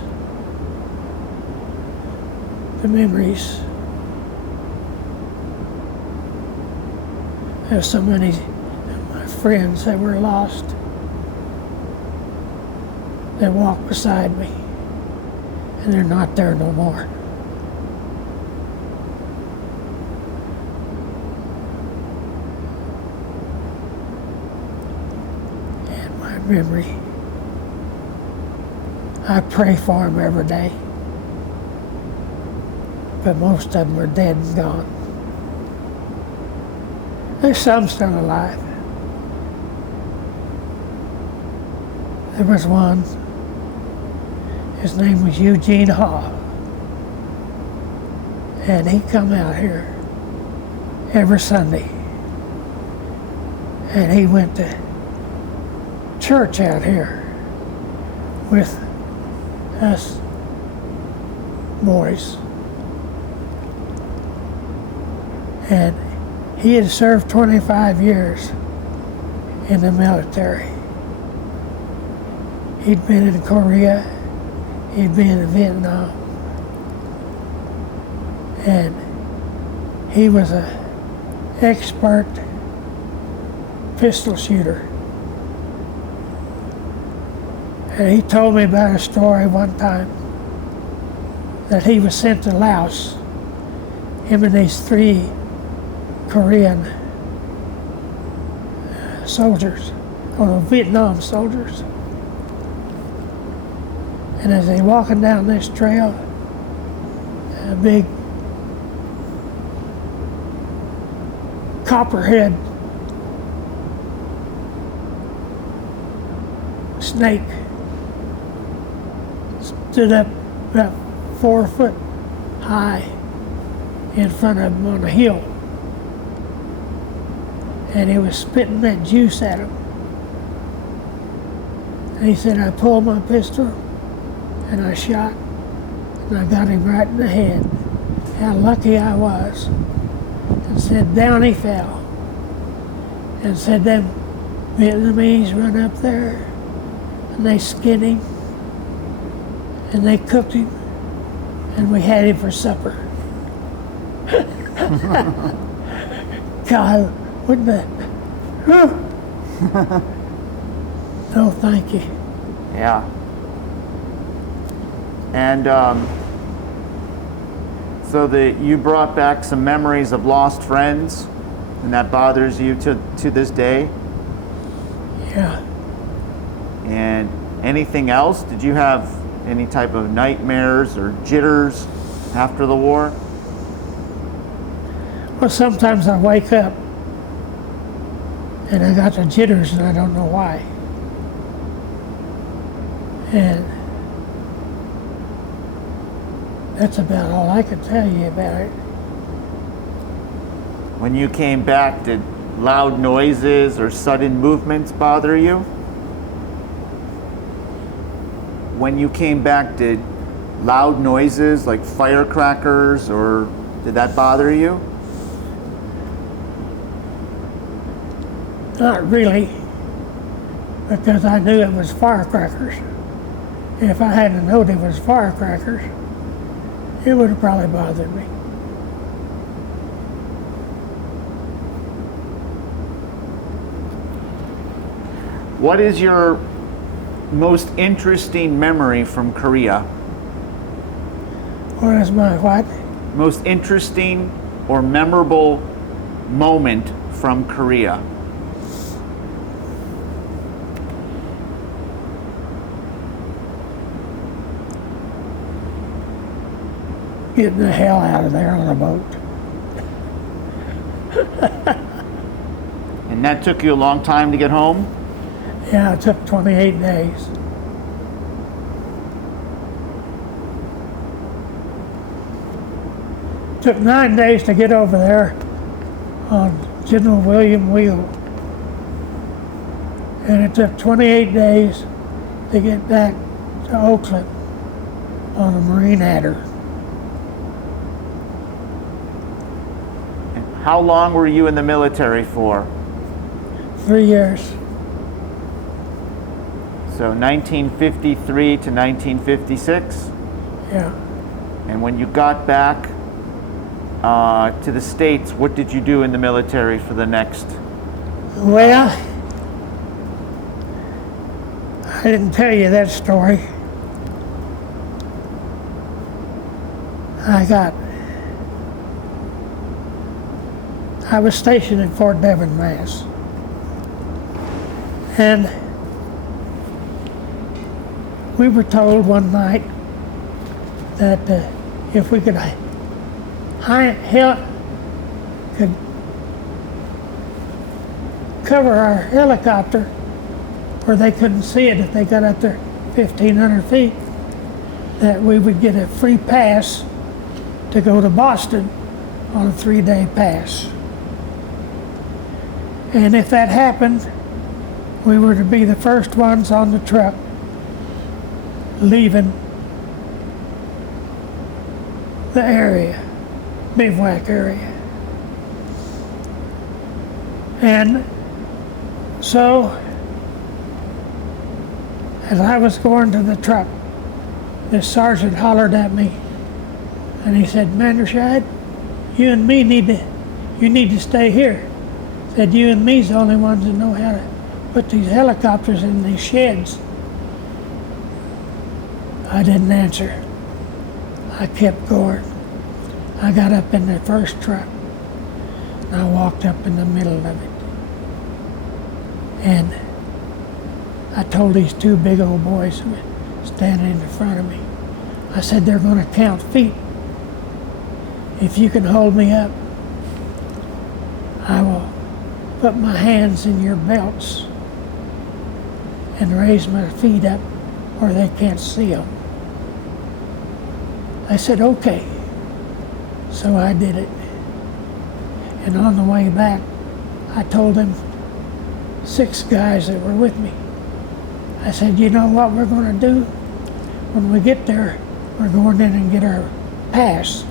The memories. There's so many of my friends that were lost that walk beside me, and they're not there no more. And my memory, I pray for them every day, but most of them are dead and gone. There's some still alive. There was one. His name was Eugene Haw. And he come out here every Sunday. And he went to church out here with us boys. And he had served 25 years in the military. He'd been in Korea. He'd been in Vietnam, and he was an expert pistol shooter. And he told me about a story one time that he was sent to Laos, him and these 3 Korean soldiers, or Vietnam soldiers. And as they walking down this trail, a big copperhead snake stood up about 4 foot high in front of him on a hill. And he was spitting that juice at him. And he said, I pulled my pistol and I shot, and I got him right in the head. How lucky I was. And said, down he fell. And said, them Vietnamese run up there, and they skinned him, and they cooked him, and we had him for supper. God, wouldn't that? No, thank you. Yeah. And so you brought back some memories of lost friends, and that bothers you to this day. Yeah. And Anything else? Did you have any type of nightmares or jitters after the war? Well, sometimes I wake up and I got the jitters and I don't know why. And that's about all I could tell you about it. When you came back, did loud noises or sudden movements bother you? When you came back, did loud noises like firecrackers, or did that bother you? Not really, because I knew it was firecrackers. If I hadn't known it was firecrackers, it would have probably bothered me. What is your most interesting memory from Korea? What is my what? Most interesting or memorable moment from Korea? Getting the hell out of there on a boat. And that took you a long time to get home? Yeah, it took 28 days. Took 9 days to get over there on General William Wheel. And it took 28 days to get back to Oakland on a Marine Hatter. How long were you in the military for? 3 years. So 1953 to 1956? Yeah. And when you got back to the States, what did you do in the military for the next? Well, I didn't tell you that story. I was stationed in Fort Devon, Mass. And we were told one night that if we could cover our helicopter where they couldn't see it if they got up there 1,500 feet, that we would get a free pass to go to Boston on a 3-day pass. And if that happened, we were to be the first ones on the truck leaving the area, bivouac area. And so, as I was going to the truck, this sergeant hollered at me and he said, "Manderscheid, you and me need to stay here." Said, "You and me's the only ones that know how to put these helicopters in these sheds." I didn't answer. I kept going. I got up in the first truck and I walked up in the middle of it. And I told these two big old boys who were standing in front of me, I said, "They're going to count feet. If you can hold me up, I will put my hands in your belts and raise my feet up where they can't see them." I said, "Okay." So I did it. And on the way back, I told them 6 guys that were with me, I said, "You know what we're going to do? When we get there, we're going in and get our pass.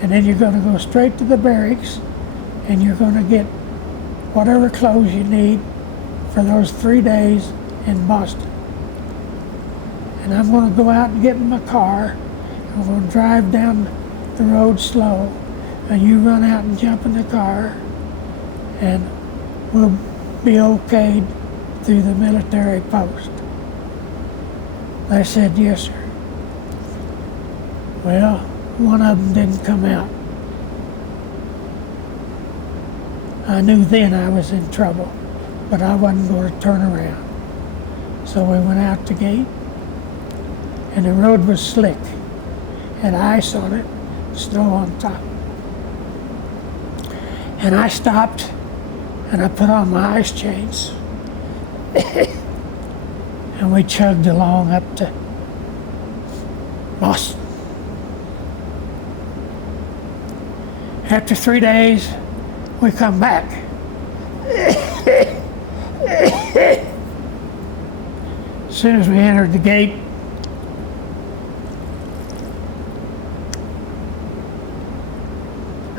And then you're going to go straight to the barracks and you're going to get whatever clothes you need for those 3 days in Boston. And I'm going to go out and get in my car. I'm going to drive down the road slow, and you run out and jump in the car, and we'll be okayed through the military post." I said, "Yes, sir." Well, one of them didn't come out. I knew then I was in trouble, but I wasn't going to turn around. So we went out the gate, and the road was slick, had ice on it, snow on top. And I stopped, and I put on my ice chains, and we chugged along up to Boston. After 3 days, we come back. As soon as we entered the gate,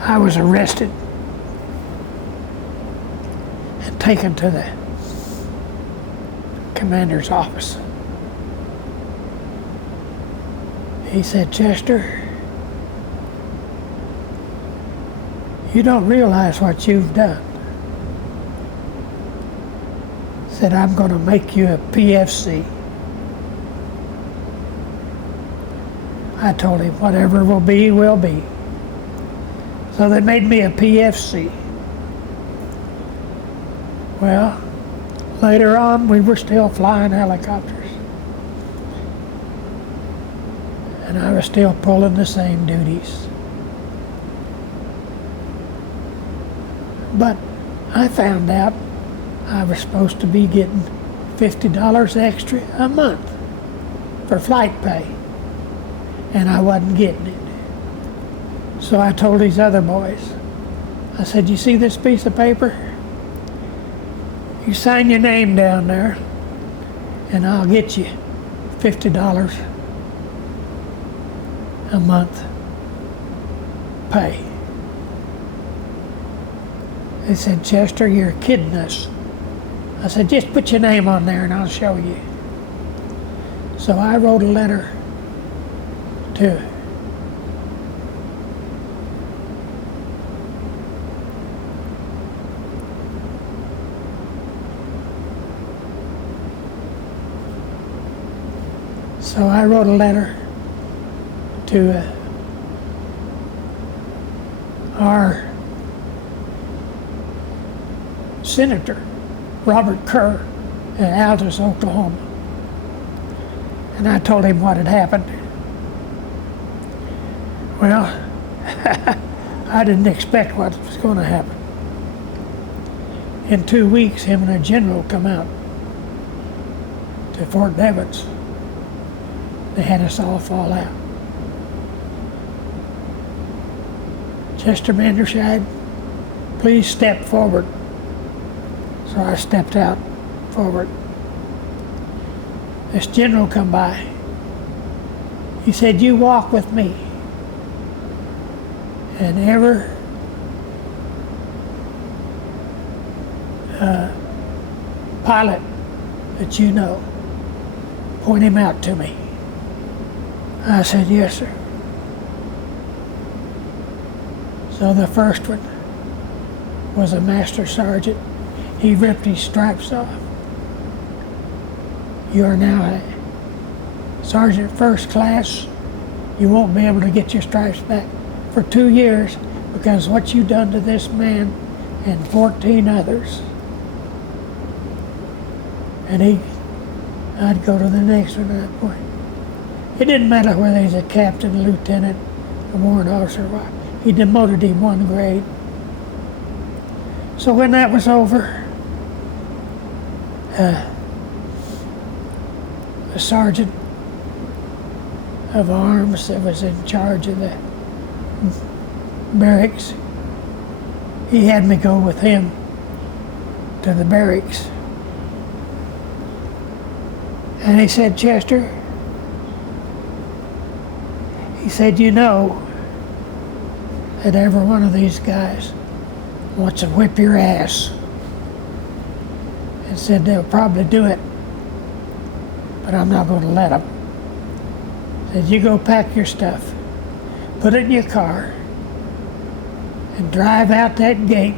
I was arrested and taken to the commander's office. He said, "Chester, you don't realize what you've done." Said, "I'm going to make you a PFC." I told him, "Whatever will be, will be." So they made me a PFC. Well, later on, we were still flying helicopters. And I was still pulling the same duties. But I found out I was supposed to be getting $50 extra a month for flight pay. And I wasn't getting it. So I told these other boys, I said, "You see this piece of paper? You sign your name down there, and I'll get you $50 a month pay." They said, "Chester, you're kidding us." I said, "Just put your name on there and I'll show you." So I wrote a letter to our Senator, Robert Kerr, in Altus, Oklahoma. And I told him what had happened. Well, I didn't expect what was going to happen. In 2 weeks, him and a general come out to Fort Devens. They had us all fall out. "Chester Manderscheid, please step forward." So I stepped out forward. This general come by. He said, "You walk with me. And every pilot that you know, point him out to me." I said, "Yes, sir." So the first one was a master sergeant. He ripped his stripes off. "You are now a sergeant first class. You won't be able to get your stripes back for 2 years because what you done to this man and 14 others." And I'd go to the next one at that point. It didn't matter whether he's a captain, a lieutenant, a warrant officer, or what. He demoted him 1 grade. So when that was over, the sergeant of arms that was in charge of the barracks, he had me go with him to the barracks. And he said, "Chester," he said, "you know that every one of these guys wants to whip your ass." And said, "They'll probably do it, but I'm not going to let them." Said, "You go pack your stuff, put it in your car, and drive out that gate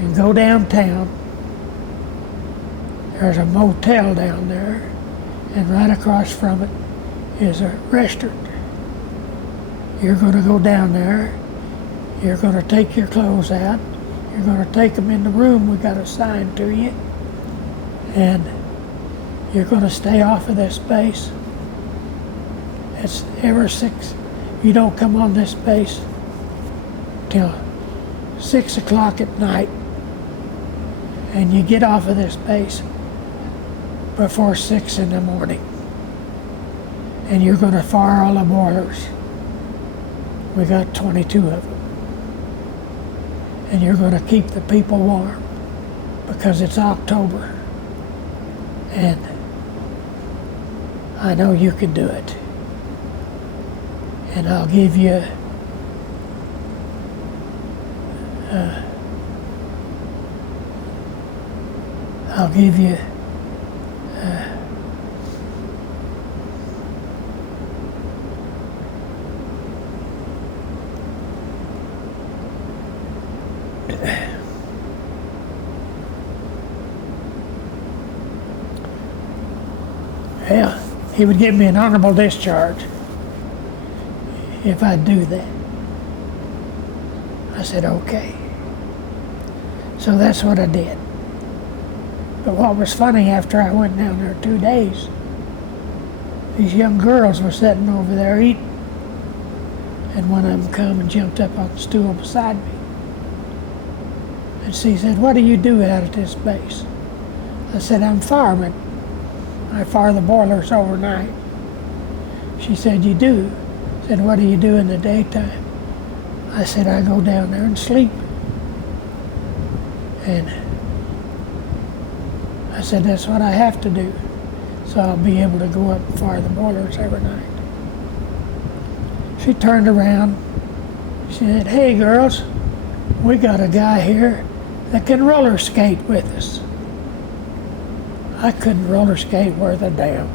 and go downtown. There's a motel down there, and right across from it is a restaurant. You're going to go down there, you're going to take your clothes out, you're going to take them in the room we got assigned to you, and you're going to stay off of this base. It's ever 6. You don't come on this base till 6 o'clock at night, and you get off of this base before 6 in the morning. And you're going to fire all the boilers. We got 22 of them. And you're going to keep the people warm because it's October. And I know you can do it. And I'll give you yeah, he would give me an honorable discharge if I'd do that. I said, okay. So that's what I did. But what was funny, after I went down there 2 days, these young girls were sitting over there eating, and one of them come and jumped up on the stool beside me. And she said, what do you do out at this base? I said, I'm fireman. I fire the boilers overnight. She said, you do? I said, what do you do in the daytime? I said, I go down there and sleep. And I said, that's what I have to do. So I'll be able to go up and fire the boilers every night. She turned around. She said, hey girls, we got a guy here that can roller skate with us. I couldn't roller skate worth a damn.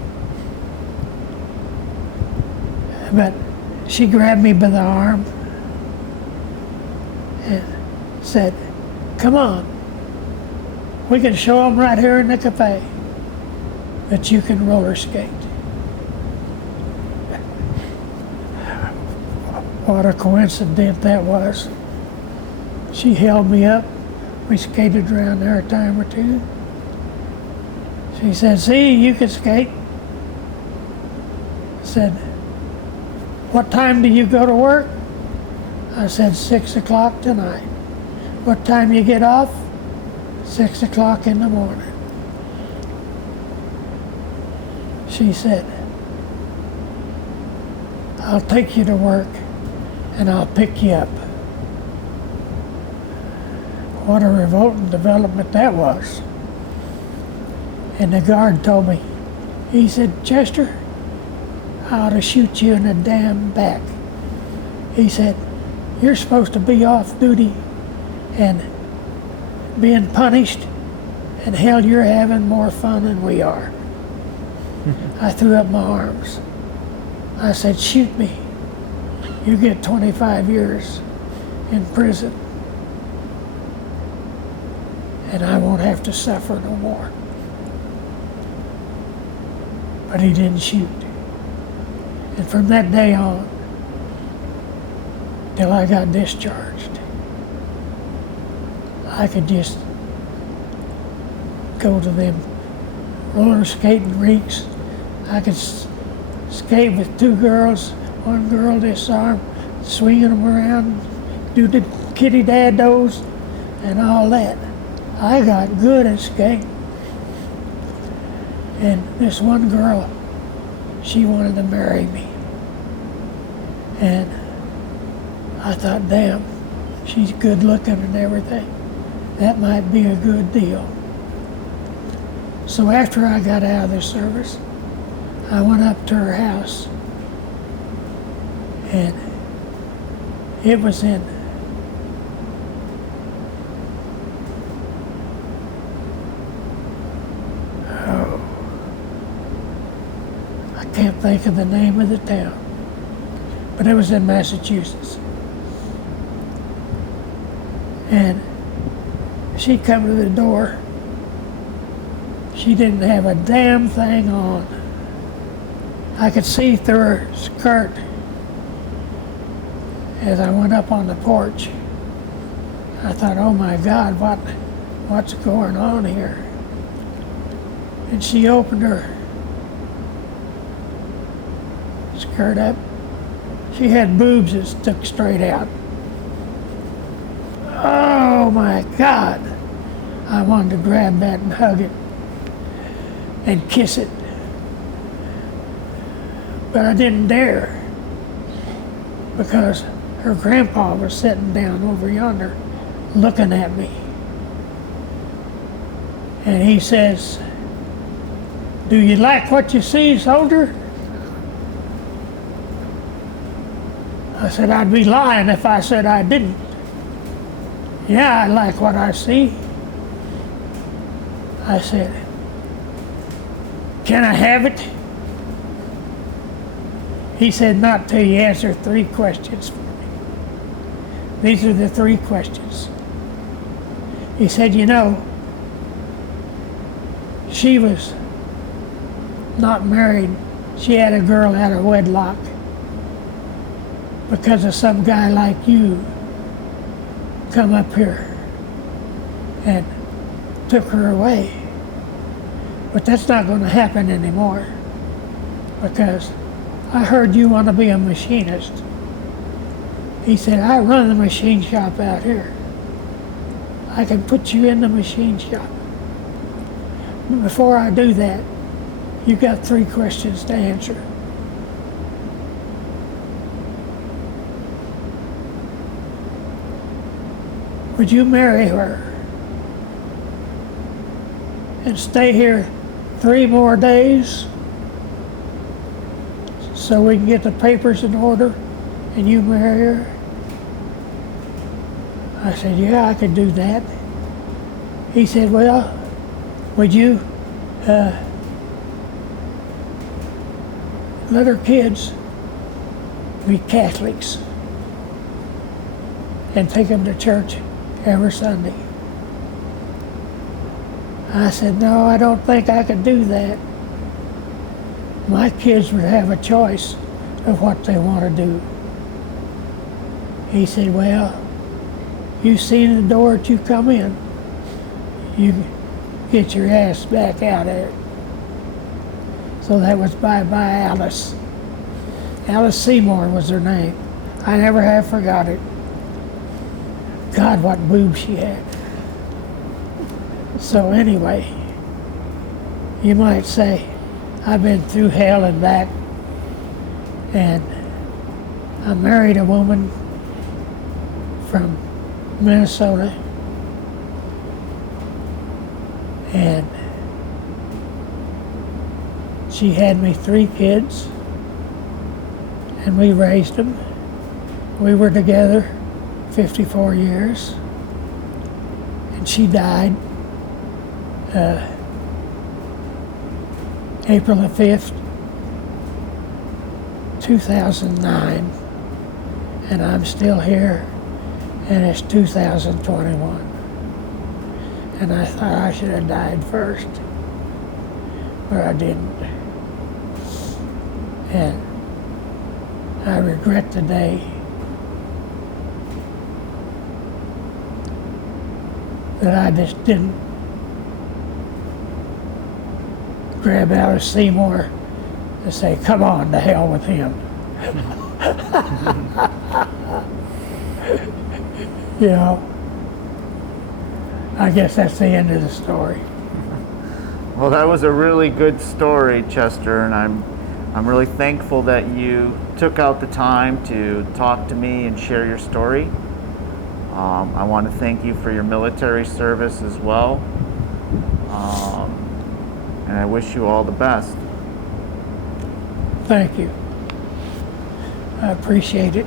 But she grabbed me by the arm and said, come on, we can show them right here in the cafe that you can roller skate. What a coincidence that was. She held me up. We skated around there a time or two. She said, see, you can skate. I said, what time do you go to work? I said, 6 o'clock tonight. What time you get off? 6 o'clock in the morning. She said, I'll take you to work and I'll pick you up. What a revolting development that was. And the guard told me, he said, Chester, I ought to shoot you in the damn back. He said, you're supposed to be off duty and being punished, and hell, you're having more fun than we are. I threw up my arms. I said, shoot me. You get 25 years in prison, and I won't have to suffer no more. But he didn't shoot. And from that day on, till I got discharged, I could just go to them roller skating rinks. I could skate with 2 girls, one girl this arm, swinging them around, do the kitty dados and all that. I got good at skating. And this one girl, she wanted to marry me. And I thought, damn, she's good looking and everything. That might be a good deal. So after I got out of the service, I went up to her house. And it was in I can't think of the name of the town, but it was in Massachusetts. And she come to the door. She didn't have a damn thing on. I could see through her skirt as I went up on the porch. I thought, oh my God, what's going on here? and she opened her skirt up. She had boobs that stuck straight out. Oh my God! I wanted to grab that and hug it and kiss it. But I didn't dare, because her grandpa was sitting down over yonder looking at me. And he says, "Do you like what you see, soldier?" I said, "I'd be lying if I said I didn't." "Yeah, I like what I see." I said, "Can I have it?" He said, "Not till you answer 3 questions for me." These are the 3 questions. He said, "You know, she was not married. She had a girl out of wedlock because of some guy like you come up here and took her away. But that's not going to happen anymore, because I heard you want to be a machinist." He said, "I run the machine shop out here. I can put you in the machine shop. But before I do that, you got 3 questions to answer." Would you marry her and stay here 3 more days so we can get the papers in order and you marry her? I said, "Yeah, I could do that." He said, "Well, would you let her kids be Catholics and take them to church every Sunday?" I said, "No, I don't think I could do that. My kids would have a choice of what they want to do." He said, "Well, you seen the door that you come in. You get your ass back out of it." So that was bye-bye Alice. Alice Seymour was her name. I never have forgot it. God, what boobs she had. So anyway, you might say, I've been through hell and back, and I married a woman from Minnesota, and she had me 3 kids, and we raised them. We were together 54 years, and she died April the 5th, 2009, and I'm still here, and it's 2021. And I thought I should have died first, but I didn't. And I regret the day that I just didn't grab Alice Seymour and say, "Come on, to hell with him." You know, I guess that's the end of the story. Well, that was a really good story, Chester, and I'm really thankful that you took out the time to talk to me and share your story. I want to thank you for your military service as well, and I wish you all the best. Thank you. I appreciate it.